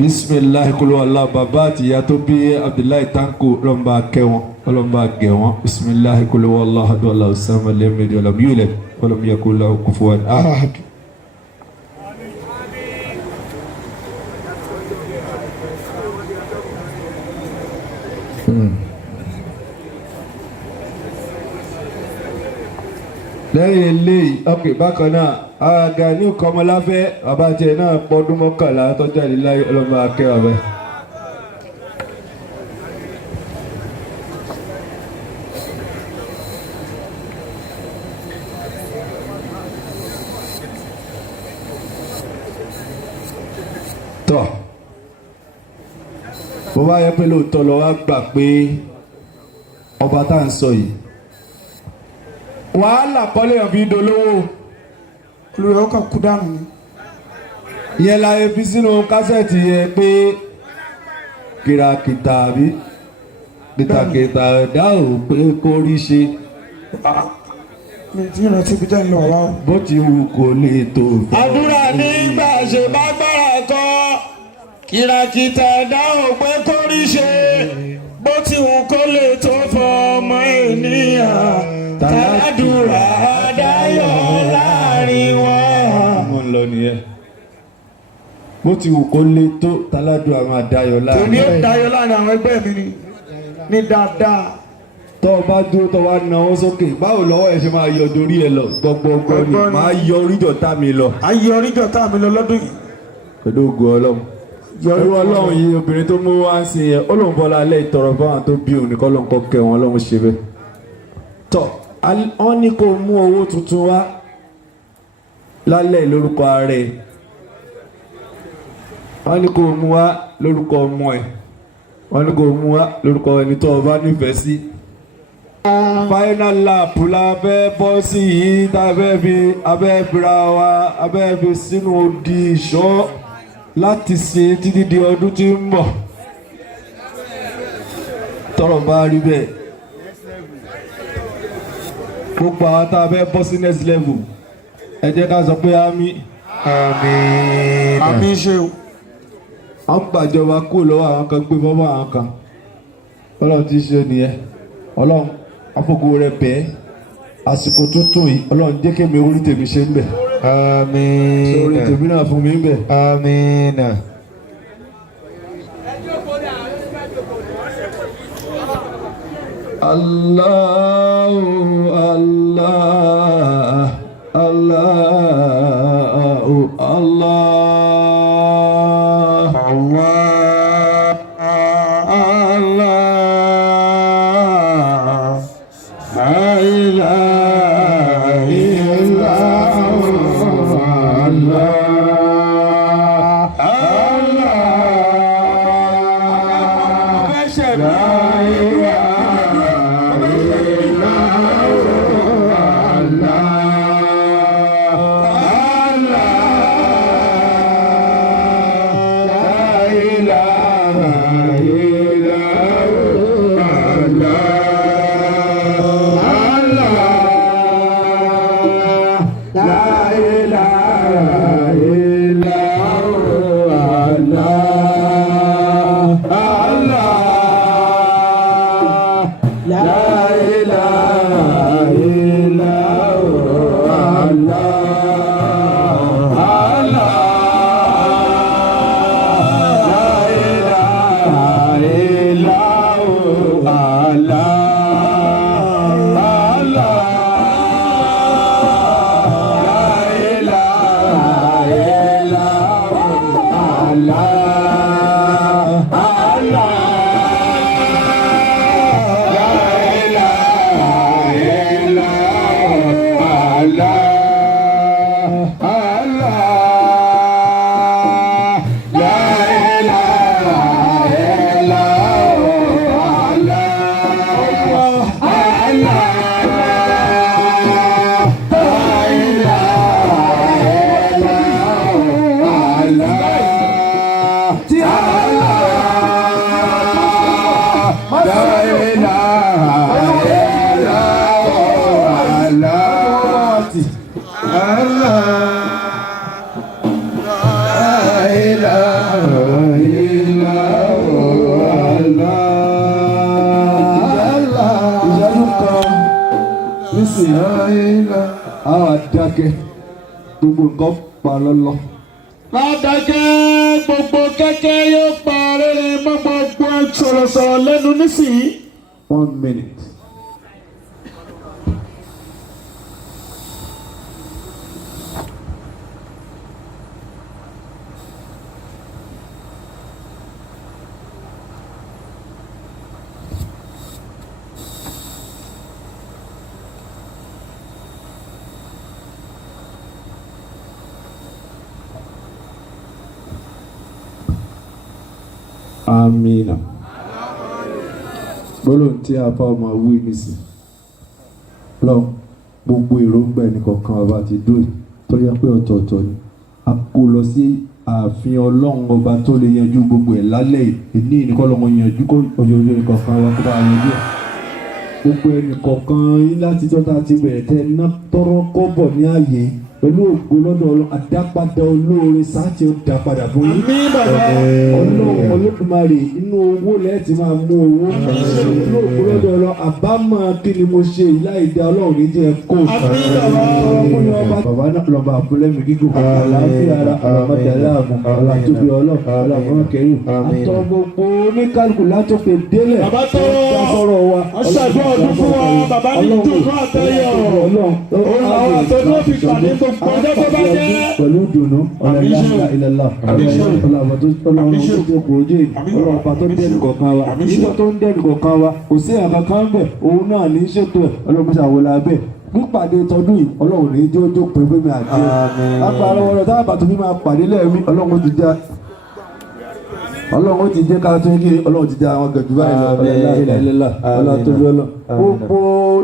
Bisimilahi kúló Allah bàbá àti ìyá tó bí Abdullahi Tanko ọlọ́mọba kẹwọn ọlọ́mọba gẹ̀wọ́n. Bisimilahi kúló Allah adu Allah ọ̀sánmà lẹ́mẹ̀dì ọ̀làmúyúlẹ̀ ọlọ́múyẹ̀kúlá kufuwan ahad. Lẹ́yìn eléyìí ọkè bákan náà àgà ní kọmọláfẹ́ bàbá tiẹ̀ náà pọ́dún mọ́kànlá tọ́jú àdìláyé ọlọ́mọ akẹ́wà bẹ́ẹ̀. Tọ́ bó bá yẹ pé lóòótọ́ lọ wá gbà pé ọba tá à ń sọ yìí wàhálà kọ́lé ọ̀bí dolówó olùrẹ̀ ọkàn kú dànù ni. ìyẹn la fi sínú kásẹ̀tì yẹn pé kìràkìtà àbí kìtàkìtà ẹ̀dá ò pé kó rí ṣe mi ti rántí ibi tẹ́ ń lọ wá o. bó ti wù kó lè tó. àdúrà nígbà ṣe bá gbára kọ́ kìràkìtà ẹ̀dá ò pé kó rí ṣe bó ti wù kó lè tó fọmọ ènìyàn tàládùúrà dáyọ̀ láàrin wọn. mo ń lọ nìyẹn bó ti wù kó lè tó tàládùúrà máa dáyọ̀ láàrin. tèmi ò dáyọ̀ láàrin àwọn ẹgbẹ́ mi ní dáadáa. tọ́ ọ bá dúró tọ́ wa náwó sókè báwo lọ́wọ́ ẹ̀ ṣe máa yọ dorí ẹ lọ gbọ́gbọ́gbọ́ ni máa yọ oríjọ́ta mi lọ. ayé oríjọ́ta mi lọ lọ́dún yìí. pẹ̀lú ògùn Ọlọ́run ẹrú Ọlọ́run yìí obìnrin tó mú wá ń sin yẹn ó lóun bọ́lá alẹ́ ìtọrọ fáwọn tó bí òun nìkan lóun kọ́ kẹ́ wọn Ọlọ́run ṣe bẹ́ẹ̀. tọ́ wọ́n ní kó mú owó tuntun wá lálẹ́ lórúkọ ààrẹ wọ́n ní kó mú wá lórúkọ ọmọ ẹ̀ wọ́n ní kó mú wá lórúkọ ẹni tó o bá nífẹ̀ẹ́ sí. final lap la fẹ́ bọ́ sí yìí tá a fẹ́ fi abẹ́ fira wa abẹ́ fi sínú odi ìṣọ́ láti ṣe títí di ọdún tí ń bọ̀. tọ́rọ̀ bá rí bẹ́ẹ̀ gbogbo àwọn tá a fẹ́ bọ́ sí next level ẹ jẹ́ ká sọ pé àmín. àmín. àmín ṣe o. wọ́n gbàjọba kú lọ́wọ́ àwọn kan gbé fọ́fọ́ àwọn kan ọlọ́run ti ṣe nìyẹn ọlọ́run àfọ̀gò rẹ̀ bẹ́ẹ̀ àsìkò tuntun yìí ọlọ́run jẹ́ kémi orí tèmi ṣe ń bẹ̀. àmín. ṣe orí tèmi náà fún mi ń bẹ̀. àmín. Allahu Allah Allahu Allah Allah Allah la ilaha illallah àwọn àdákẹ́ gbogbo nǹkan pa lọ́lọ́. ládàkẹ́ gbogbo kẹ́kẹ́ yóò pa rere mọ́ gbogbo sọ̀rọ̀sọ̀rọ̀ lẹ́nu nísìnyí. 1 minute. Amina. Gbólóhùn tí a fa ọmọ wí nísìn. Lọ gbogbo èròǹgbà ẹnìkọ̀ọ̀kan ọba ti dóì tó yẹ pé ọ̀tọ̀ọ̀tọ̀ ni. A kó lọ sí ààfin ọlọ́run ọba tó lè yanjú gbogbo ẹ̀ lálẹ́ yìí. Èní ìníkọ́lọ́mọ yanjú kó ọ̀yọ̀yọ̀ ẹnìkọ̀ọ̀kan wa kó bá yanjú ẹ̀. Gbogbo ẹnìkọ̀ọ̀kan yín láti tọ́ta ti bẹ̀rẹ̀ tẹ́ ná tọ́rọ́ kọ́bọ̀ ní ààyè pẹ̀lú ògo lọ́dọ̀ ọlọ́run àdápadà olóore sáàtì ó dá padà fún yín. Ọlọ́run Olódùmarè inú owó lẹ́ẹ̀tì máa mú owó. Inú ògo lọ́dọ̀ ọlọ́run àbámọ̀ kí ni mo ṣe ìláìdá ọlọ́run ní jẹ́ kó. Bàbá náà lọ́ba àfúlẹ́mì gígùn àlàáfíà ara àmọ́tẹ́lẹ́ àmọ́ àlàtúbí ọlọ́run àlàmọ́ kẹyìn. Àtọ̀ gbogbo oníkálukú látòkè délẹ̀. Bàbá tó sọ̀rọ̀ wa. Ọ̀ṣàgbọ́ ọdún fún wa. Bàbá ní dùnkọ́ àtẹ́yẹ ọ̀rọ̀. Òun làwọn àtọ́jú fi pàdé gbogbo ọjọ́ tó bá jẹ́. Pẹ̀lú ìdùnnú ọ̀làlá ìlàlá ọ̀làwọ̀ tó kò ojú ọlọ́ọ̀pá tó ń dẹ́nu kọ̀ọ̀kan wa. Nígbà tó ń dẹ́nu kọ̀ọ̀kan wa kò sí ẹ̀ka kan bẹ̀ òun náà ní ṣètò ẹ̀ ọlọ́mọṣẹ́ àwòlá bẹ́ẹ̀. Nípàdé tọdún yìí ọlọ́run ní ijó tó pé fún mi àti ẹ̀. Lápá ọlọ́wọ́ táwọn bàtú mi máa pàdé lẹ́ẹ̀mí ọlọ́run ti já. Ọlọ́run ti jẹ́ ká tó kí ọlọ́run ti já àwọn gẹ̀jú báyìí lọ ọlọ́lá ọlọ́run tó yọ lọ. Gbogbo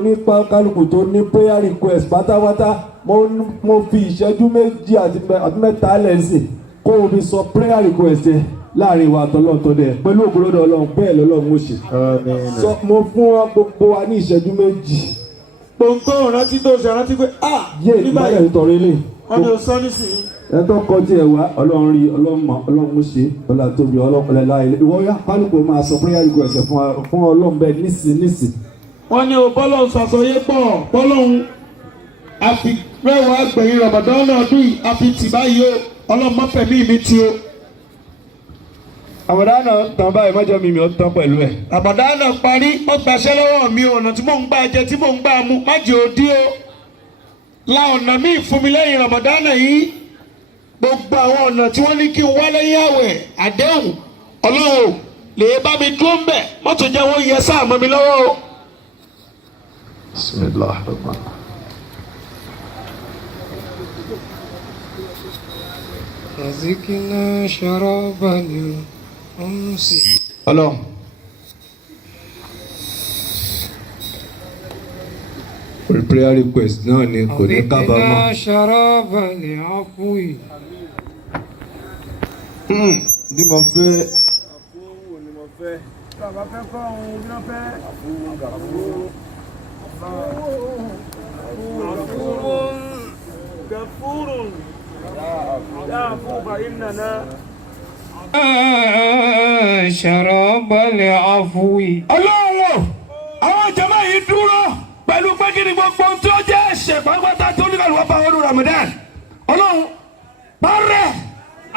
nípa kálukú tó ní prayer request pátápátá mo fi ìṣẹ́jú méjì àti mẹ́ta lẹ́sìn kó o fi sọ prayer request ẹ láàrin wa àtọ́lọ́run tó dẹ̀ pẹ̀lú ògbólódọ̀ ọlọ́run bẹ́ẹ̀ lọ́lọ́run ó ṣe. sọ mo fún wọn gbogbo wa ní ìṣẹ́jú méjì. pòǹtò rántí tó ṣe rántí pé yé ìbálẹ̀ nítorí lè. wọ́n ní o sọ nísìnyí. ẹ tó kọ tí ẹ wá ọlọ́run rí ọlọ́run mọ̀ ọlọ́run ó ṣe ọlọ́run tóbi ọlọ́run láì ìwọ yá kálukú máa sọ prayer request fún ọlọ́run bẹ́ẹ̀ nísì. wọ́n ní o bọ́lọ́hún sàsọyé pọ̀ bọ́lọ́hún àfi rẹwà gbẹ̀yìn Ramadan náà dùn yìí àfi tì báyìí o ọlọ́run má fẹ̀mí mi ti o. Ramadan náà tán báyìí mọ́jọ́ mi ò tán pẹ̀lú ẹ̀. Ramadan náà parí ó gbàṣẹ́ lọ́wọ́ mi ọ̀nà tí mò ń gbà jẹ tí mò ń gbà mu má jẹ́ òdí o. la ọ̀nà míì fún mi lẹ́yìn Ramadan yìí gbogbo àwọn ọ̀nà tí wọ́n ní kí n wá lẹ́yìn àwẹ̀ àdéhùn ọlọ́run lè bá mi dúró ń bẹ̀ mọ́tò jẹ́ wọ́n yẹ sáà mọ́ mi lọ́wọ́ o. Bismillah. رزقنا شرابا الأمس. Ọlọ́run. Prayer request náà ni kò ní kábàámọ̀. رزقنا شرابا العفو. Bí mo fẹ́. شراب العفو. ọlọ́run àwọn jama yìí dúró pẹ̀lú pé kí ni gbogbo tí ó jẹ́ ẹ̀ṣẹ̀ pátápátá tó ní kàlùwà bá ọdún Ramadan ọlọ́run parẹ́.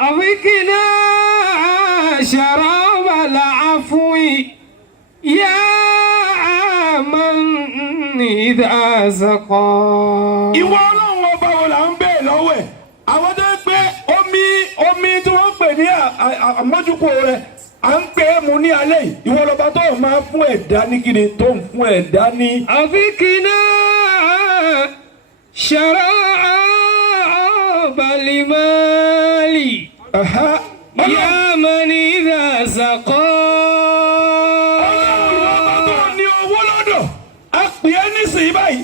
أذقنا شراب العفو يا من إذا سقى. ìwọ ọlọ́run ọba wo là ń bẹ̀ lọ́wọ́ ẹ̀ àwọn tó ń pé omi tí wọ́n ń pè ní àmójúkò rẹ̀ à ń pè é mu ní alẹ́ yìí ìwọ lọ́ba tó máa fún ẹ̀dá ní kíni tó ń fún ẹ̀dá ní. أذقنا شراب المال يا من إذا سقى. ní owó lọ́dọ̀ a pè é nísìnyí báyìí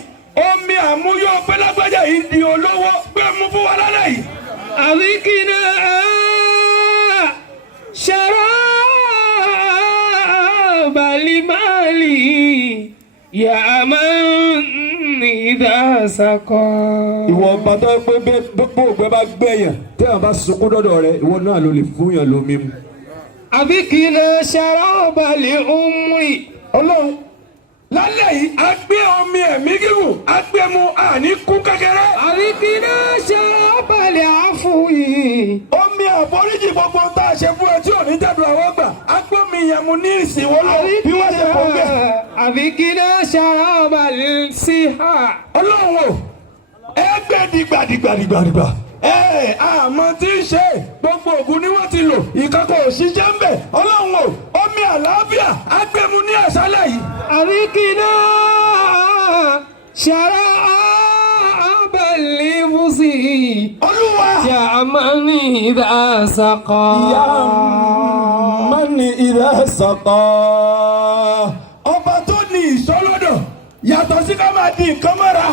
omi àmúyọ pẹ́lágbájá yìí di olówó gbé mú fún wa lálẹ́ yìí. أذقنا شراب المال يا من إذا سقى. Ìwọ ọba tó pé bó ògbẹ́ bá gbẹ̀yàn tẹ́yàn bá sunkún dọ́dọ̀ rẹ̀ ìwọ náà ló lè fún yàn lómi mu. أذقنا شراب العمر. ọlọ́run lálẹ́ yìí a gbé omi ẹ̀mí gígùn a gbé mu àní kú kékeré. أذقنا شراب العفو. omi àforíjì gbogbo tá a ṣe fún ẹ tí ò ní jẹ́dùn àwọn gbà a gbé omi yẹn mu ní ìsìnwó lọ bí wọ́n ṣe kọ́ bẹ́ẹ̀. أذقنا شراب الصحة. ọlọ́run o ẹ gbé dìgbàdìgbàdìgbà àmọ́ tí ń ṣe gbogbo ògùn ni wọ́n ti lò ìkàkọ̀ òṣìṣẹ́ ń bẹ̀ ọlọ́run o omi àlàáfíà á gbé mu ní àṣálẹ̀ yìí. أذقنا شراب اللبس olúwa يا من إذا سقى. mani ìrẹsàkọ́ ọba tó ní ìṣọ́lọ́dọ̀ yàtọ̀ sí ká máa di nǹkan mọ́ra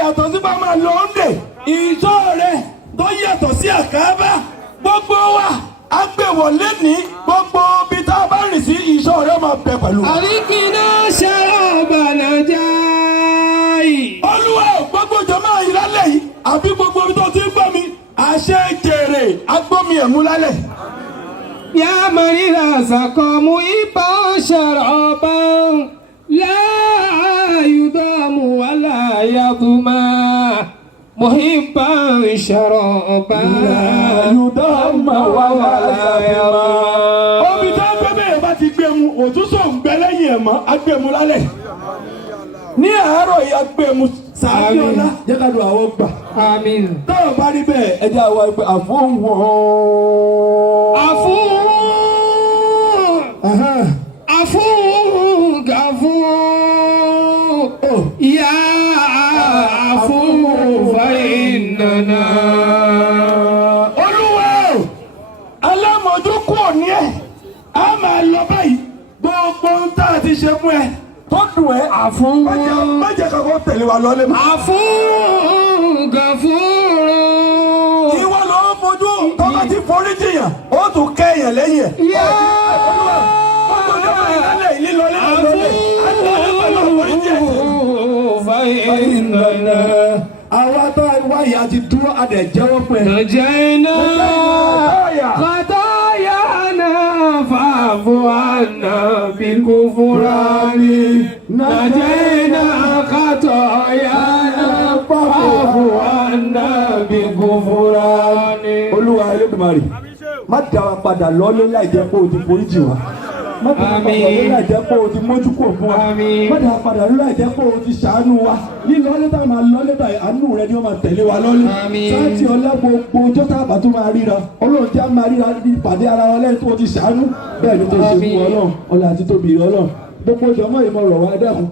yàtọ̀ sí ká máa lọ ọ́ndẹ̀ ìṣọ́ rẹ̀ tó yàtọ̀ sí àkàbà gbogbo wa agbèwọlé ní gbogbo bí tá a bá rìn sí ìṣọ́ rẹ̀ máa bẹ pẹ̀lú. أذقنا شراب نجاي. olúwa gbogbo jọmọ yìí lálẹ́ yìí àbí gbogbo ibi tó ti ń gbọ́ mi àṣẹ jèrè agbómi ẹ̀mú lálẹ́. يا من إذا سقى محبا شرابا لا يدام ولا يظما محبا شرابا yudama wàhálà yàrá. omi tó ń gbé bẹ́ẹ̀ bá ti gbé mu òtúnṣe ń gbẹ lẹ́yìn ẹ̀ mọ́ agbému lálẹ́. ní àárọ̀ yìí agbému sàbí ọ̀la jẹ́ ká lu àwọn gbà. آمين. táwọn bá rí bẹ́ẹ̀ ẹ jẹ́ àwọn ẹgbẹ́ àfọ̀hún. عفو عفو عفو يا عفو فإننا. olúwa alámọ̀dúnkù òní ẹ̀ á máa lọ báyìí gbogbo ń tá a ti ṣe fún ẹ tó dùn ẹ́ عفو má jẹ́ kankan tẹ̀lé wa lọ́lé mọ́. عفو غفور. ìwọ ló ń fojú tọ́lá ti forí jìyàn ó tún tún kẹ́yìn lẹ́yìn ẹ̀. wọ́n tó dé wọ́n ìlànà ìlílọ àwa tó wáyé àti dúró adẹ̀jẹ́wọ́ pẹ̀. نجينا خطايانا فاعف عنا بالغفران نجينا خطايانا فاعف عنا بالغفران. Olúwa Elédùmarè má dá wa padà lọ́lé láì jẹ́ pé o ti foríjì wa. má dá wa padà lọ́lé láì jẹ́ pé o ti mójú kò fún wa. má dá wa padà lọ́lé láì jẹ́ pé o ti ṣàánú wa. lílọ lẹ́tà máa lọ lẹ́tà àánú rẹ ni wọ́n máa tẹ̀lé wa lọ́lé. sáàtì ọlá gbogbo ọjọ́ tá a bá tún máa ríra Ọlọ́run tí a máa ríra pàdé ara wa lẹ́yìn tó o ti ṣàánú. bẹ́ẹ̀ ni tó ṣe fún Ọlọ́run ọlá àti tóbi Ọlọ́run gbogbo ọjọ́ mọ́ ìmọ̀ rọ̀ wá dákun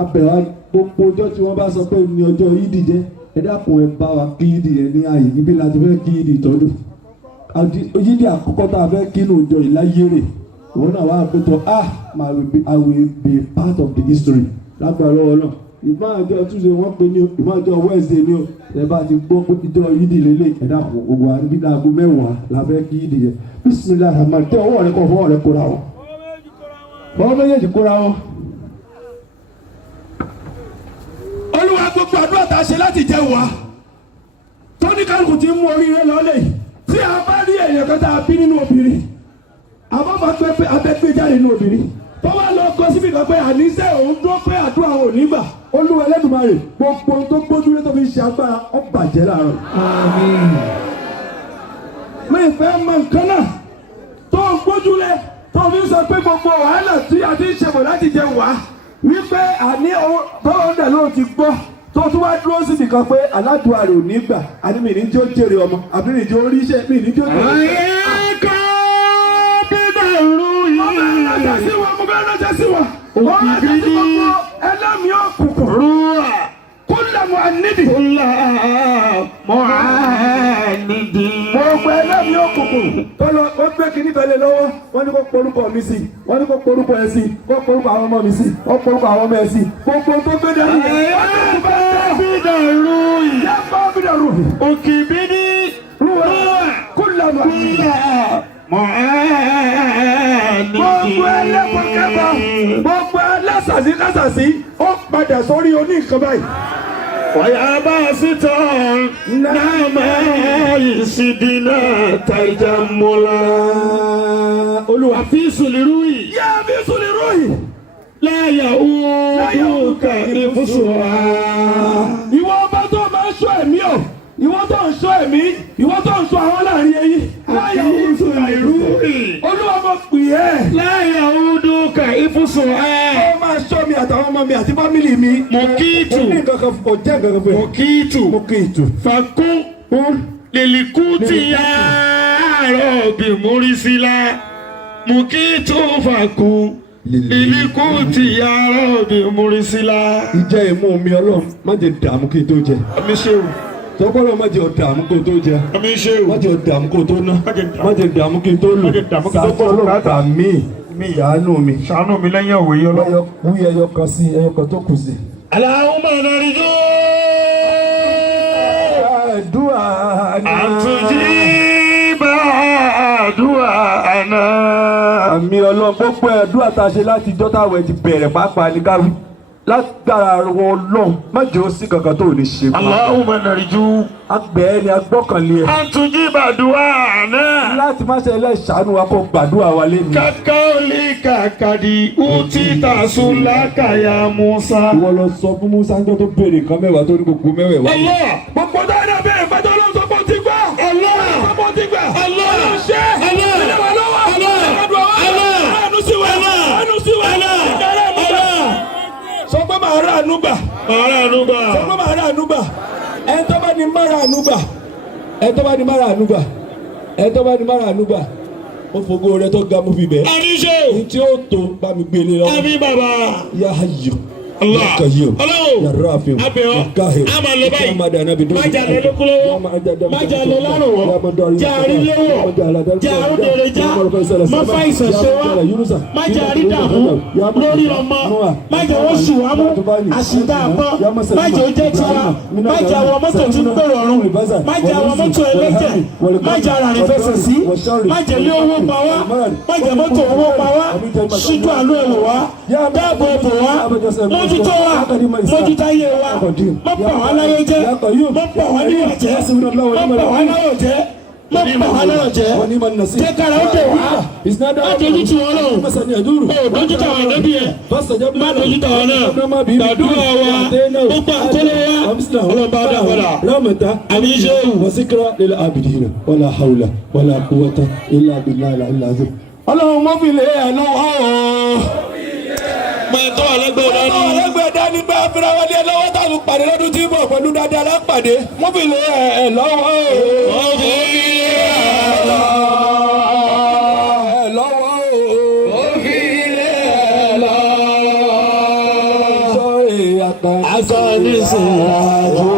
abẹ̀wá gbogbo ọjọ́ tí wọ́n bá sọ pé ní ọjọ́ yídì jẹ́ ẹ dákun ẹ bá wa kí yídì yẹn ní ààyè níbi láti fẹ́ kí yídì tọ́dún yídì àkọ́kọ́ tá a fẹ́ kí ní ọjọ́ ìláyérè òun náà wà pẹ̀tọ́ I will be part of the history lágbára lọ́wọ́ náà ìmọ̀ àjọ Tuesday wọ́n pe ní o ìmọ̀ àjọ Wednesday ní o ẹ bá ti gbọ́ pé ìjọ yídì lélẹ̀ ẹ dákun gbogbo àdúgbò aago mẹ́wàá la fẹ́ kí yídì yẹn Bismillah rahman tẹ ọwọ́ rẹ kọ fọwọ́ rẹ kóra wọn fọwọ́ méjèèjì kóra wọn. Olúwa gbogbo àdúrà tá a ṣe láti jẹun wa tó ní kálukú ti mú oríire lọ́lẹ̀ yìí tí a bá rí èèyàn kan tá a bí nínú obìnrin àbábà pé abẹ́gbé jáde nínú obìnrin tó wá lọ kọ síbi kan pé àníṣe òun dúró pé àdúrà òun ò ní gbà Olúwa Ẹlẹ́dùmarè gbogbo tó gbójúlé tó fi ṣe agbára ó bàjẹ́ láàárọ̀. Àmín. mi fẹ́ mọ nǹkan náà tó ń gbójúlé tó fi sọ pé gbogbo wàhálà tí a ti ń ṣe bọ̀ láti jẹ wá wípé àní tọ́wọ́ ń dẹ̀ ló ti gbọ́ tó tún wá dúró síbi kan pé aládùúgbò rẹ̀ ò ní gbà àní mi ní tí ó jèrè ọmọ àbí mi ní tí ó rí iṣẹ́ mi ní tí ó jèrè. Ayéka bídàrú yìí. Mo bẹ́ẹ̀ lọ́jà sí wọn, mo bẹ́ẹ̀ lọ́jà sí wọn. Wọ́n lọ́jà sí gbogbo ẹlẹ́mìí òkùnkùn. Rúwà. Kúlà Mùhànnìdì. Kúlà Mùhànnìdì. Gbogbo ẹlẹ́mìí òkùnkùn tó lọ ó gbé kínní tẹ̀lé lọ́wọ́ wọ́n ní kó porúkọ mi sí wọ́n ní kó porúkọ ẹ sí kó porúkọ àwọn ọmọ mi sí kó porúkọ àwọn ọmọ ẹ sí gbogbo tó gbé dání. Ayéka bídàrú yìí. Ayéka bídàrú yìí. Òkè bídí. Rúwà. Kúlà Mùhànnìdì. Gbogbo ẹlẹ́kọ̀ọ́ kẹfà gbogbo ẹlẹ́sàsí kásàsí ó padà sórí oní nǹkan báyìí. Wàyà bá a sí tán náà máa yìí sí dínà tàìjà mọ́lá. Olúwa fi sùlìrú yìí. Yá fi sùlìrú yìí. Láyà òkà ìfúsùwà. Ìwọ ọba tó máa ń ṣọ́ ẹ̀mí ọ̀. Ìwọ tó ń ṣọ́ ẹ̀mí, ìwọ tó ń ṣọ́ àwọn láàrin eyín. Láyà òdùkà ìrúurì. Olúwa mo pè é. Láyà òdùkà ìfúsùn ẹ̀. Ó máa ṣọ́ mi àtàwọn ọmọ mi àti fámìlì mi. Mo kí ìtù. Ó ní nǹkan kan kò jẹ́ nǹkan kan fún ẹ. Mo kí ìtù. Mo kí ìtù. Fàkún. Lèlìkú ti yá àárọ̀ bí múrísílá. Mo kí ìtù fàkún. Lèlìkú ti yá àárọ̀ bí múrísílá. Ìjẹ́ ìmú mi Ọlọ́run má jẹ́ dààmú kí n tó jẹ. Àmì ṣe o. Tọ́gbọ́dọ̀ má jẹ́ ọ̀dààmú kó tó jẹ. Àmì ṣe o. Má jẹ́ ọ̀dààmú kó tó ná. Má jẹ́ dààmú kí n tó lò. Sàkọ́lọ́ bàtà mi. Ṣàánú mi. Ṣàánú mi lẹ́yìn òwe yọ lọ. Wí ẹyọ kan sí ẹyọ kan tó kù sí. Allahumma narju. Àdúrà náà. Àtúnjíbà àdúrà náà. Àmì Ọlọ́run gbogbo àdúrà tá a ṣe láti jọ́tàwẹ̀ ti bẹ̀rẹ̀ pàápàá ní káwí. Lágbára wọn Ọlọ́run má jẹ́ ó sí kankan tó ní ṣe. Allahumma narju. Agbẹ́ ni agbọ́kànlé ẹ̀. Àtúnjíbà àdúrà náà. Láti má ṣe ẹlẹ́ṣàánú wa kó gbàdúrà wa lé mi. Kàkà olè kàkàdì uti tàṣùlákàyà Musa. Ìwọ lọ sọ fún Musa níjọ́ tó béèrè nǹkan mẹ́wàá tó ní gbogbo mẹ́wàá. Allah. Gbogbo dáadáa bẹ́ẹ̀ fẹ́ tó ló ń sọ fún ti gbà. Allah. Sọ fún ti gbà. Allah. Ṣé. Allah. Ìjọba lọ́wọ́. Allah. Allah. Àánú sí wa. Allah. Àánú sí wa. Allah. Sọ pé màá rà ànú gbà. Màá rà ànú gbà. Sọ pé màá rà ànú gbà. Ẹ tó bá ní mara ànú gbà. Ẹ tó bá ní mara ànú gbà. Ẹ tó bá ní mara ànú gbà. Ó fògo rẹ tó ga mo fi bẹ́ẹ̀. Àníṣe. Ní tí ó tó bá mi gbélé lọ. Àmì bàbá. Yá ayò. Allah. Yá kàyò. Ọlọ́wọ́. يا الرافع abẹ́ ọ يا القاهر a máa lọ báyìí يا مدانا بدون májà lọ lókúlówó májà lọ lárùwọ́ jà àríléwọ̀ jà àrùdèrè já má fa ìsànṣẹ́ wa májà àrídàmú lórí ọmọ májà wọ́n sùn wá mú àṣìdá àpọ̀ májà ó jẹ́ tiwa májà wọ mọ́tò tí ń gbèrò ọ̀run májà wọ mọ́tò ẹlẹ́jẹ̀ májà ràrìn fẹsẹ̀ sí májà lé owó pa wá májà mọ́tò owó pa wá ṣíjú àánú ẹ̀wò wá dáàbò ẹ̀bò wá mójútó wa mójútó ayé wa má bà wá láyé jẹ́ má bà wá níyà jẹ́ má bà wá láyọ̀ jẹ́ má bà wá láyọ̀ jẹ́ jẹ́ kára ó dẹ̀ wá má dojú tí wọn lọ ó dojú tí àwọn ẹbí yẹn má dojú tí àwọn náà gbàdúrà wa gbogbo àkọlé wa ọlọ́ba dàgbàdà àmì iṣẹ́ òwò. وذكرى للعابدين ولا حول ولا قوة إلا بالله العلي العظيم. ọlọ́run mọ́ fi lè ẹ̀ lọ́wọ́ o. mọ̀ẹ́tọ́ ọ̀lẹ́gbẹ̀ẹ́ dání bá fúnra wọn ní ẹlọ́wọ́ táwọn pàdé lọ́dún tí ń bọ̀ pẹ̀lú dáadáa lápàdé mọ́ fi lè ẹ̀ lọ́wọ́ o. mọ́ fi lè ẹ̀ lọ́wọ́ o. mọ́ fi lè ẹ̀ lọ́wọ́. sọ èèyàn aṣọ nísìnyí àjò.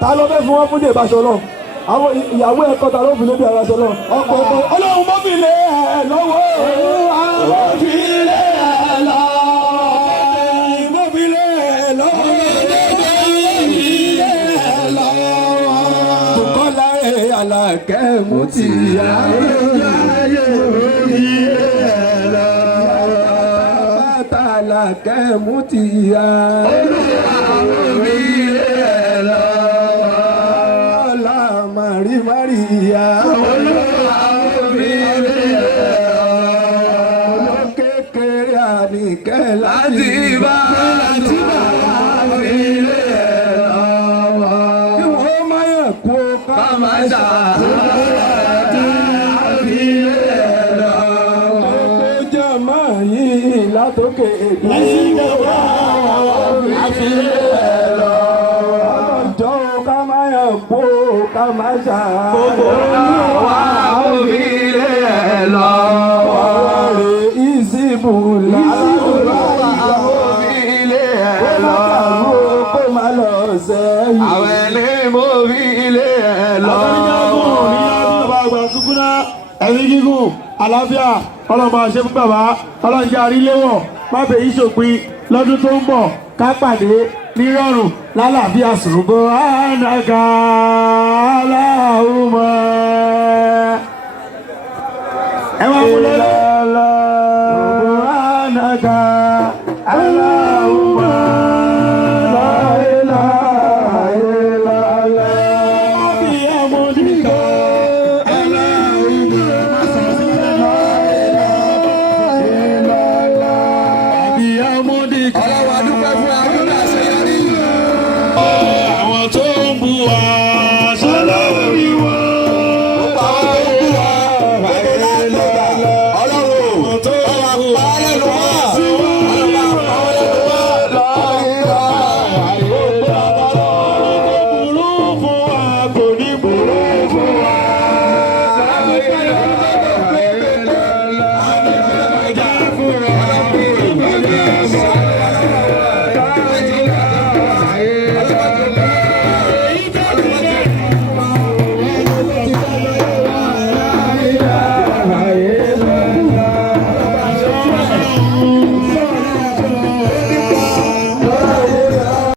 ta ló fẹ́ fún wọn fún dèbà sọlọ àwọn ìyàwó ẹ̀kọ́ ta ló fi lé bí ara sọlọ ọkọ̀ ọlọ́run mọ́ fi lé ẹ̀ lọ́wọ́ mọ́ fi lé ẹ̀ lọ́wọ́ mọ́ fi lé ẹ̀ lọ́wọ́ Bùkọ́lá Àlàkẹ́ mú ti yá Àlàkẹ́ mú ti yá Maria, kékeré àníkẹ́ láti bá ilé ọwọ́. Kí wọ́n máa yẹ kó ká máa ṣà ilé ọwọ́. Ó jẹ́ máa yí látòkè èdè ìjọba àfilẹ̀ lọ. Ọjọ́ ká máa yẹ kó ká máa ṣà gbogbo wa òbílé ẹ̀ lọ. Ọ̀rẹ́ ìsìnkú làwọn òbílé ẹ̀ lọ. Kó má lọ sẹ́yìn. Àwọn ẹni mo òbílé ẹ̀ lọ. àtọ́nijágún ní àdúgbò àgbà sùkúná ẹ̀mí gígùn àlàáfíà ọlọ́mọ ṣe fún bàbá ọlọ́njẹ́ àríléwọ̀ má bẹ̀ yí ṣòpin lọ́dún tó ń bọ̀ ká pàdé nírọ̀rùn lálàáfíà ṣùgbọ́n ànàkà aláhùnmọ́ ẹ wá múlẹ̀ lọ́lọ́ ànàkà.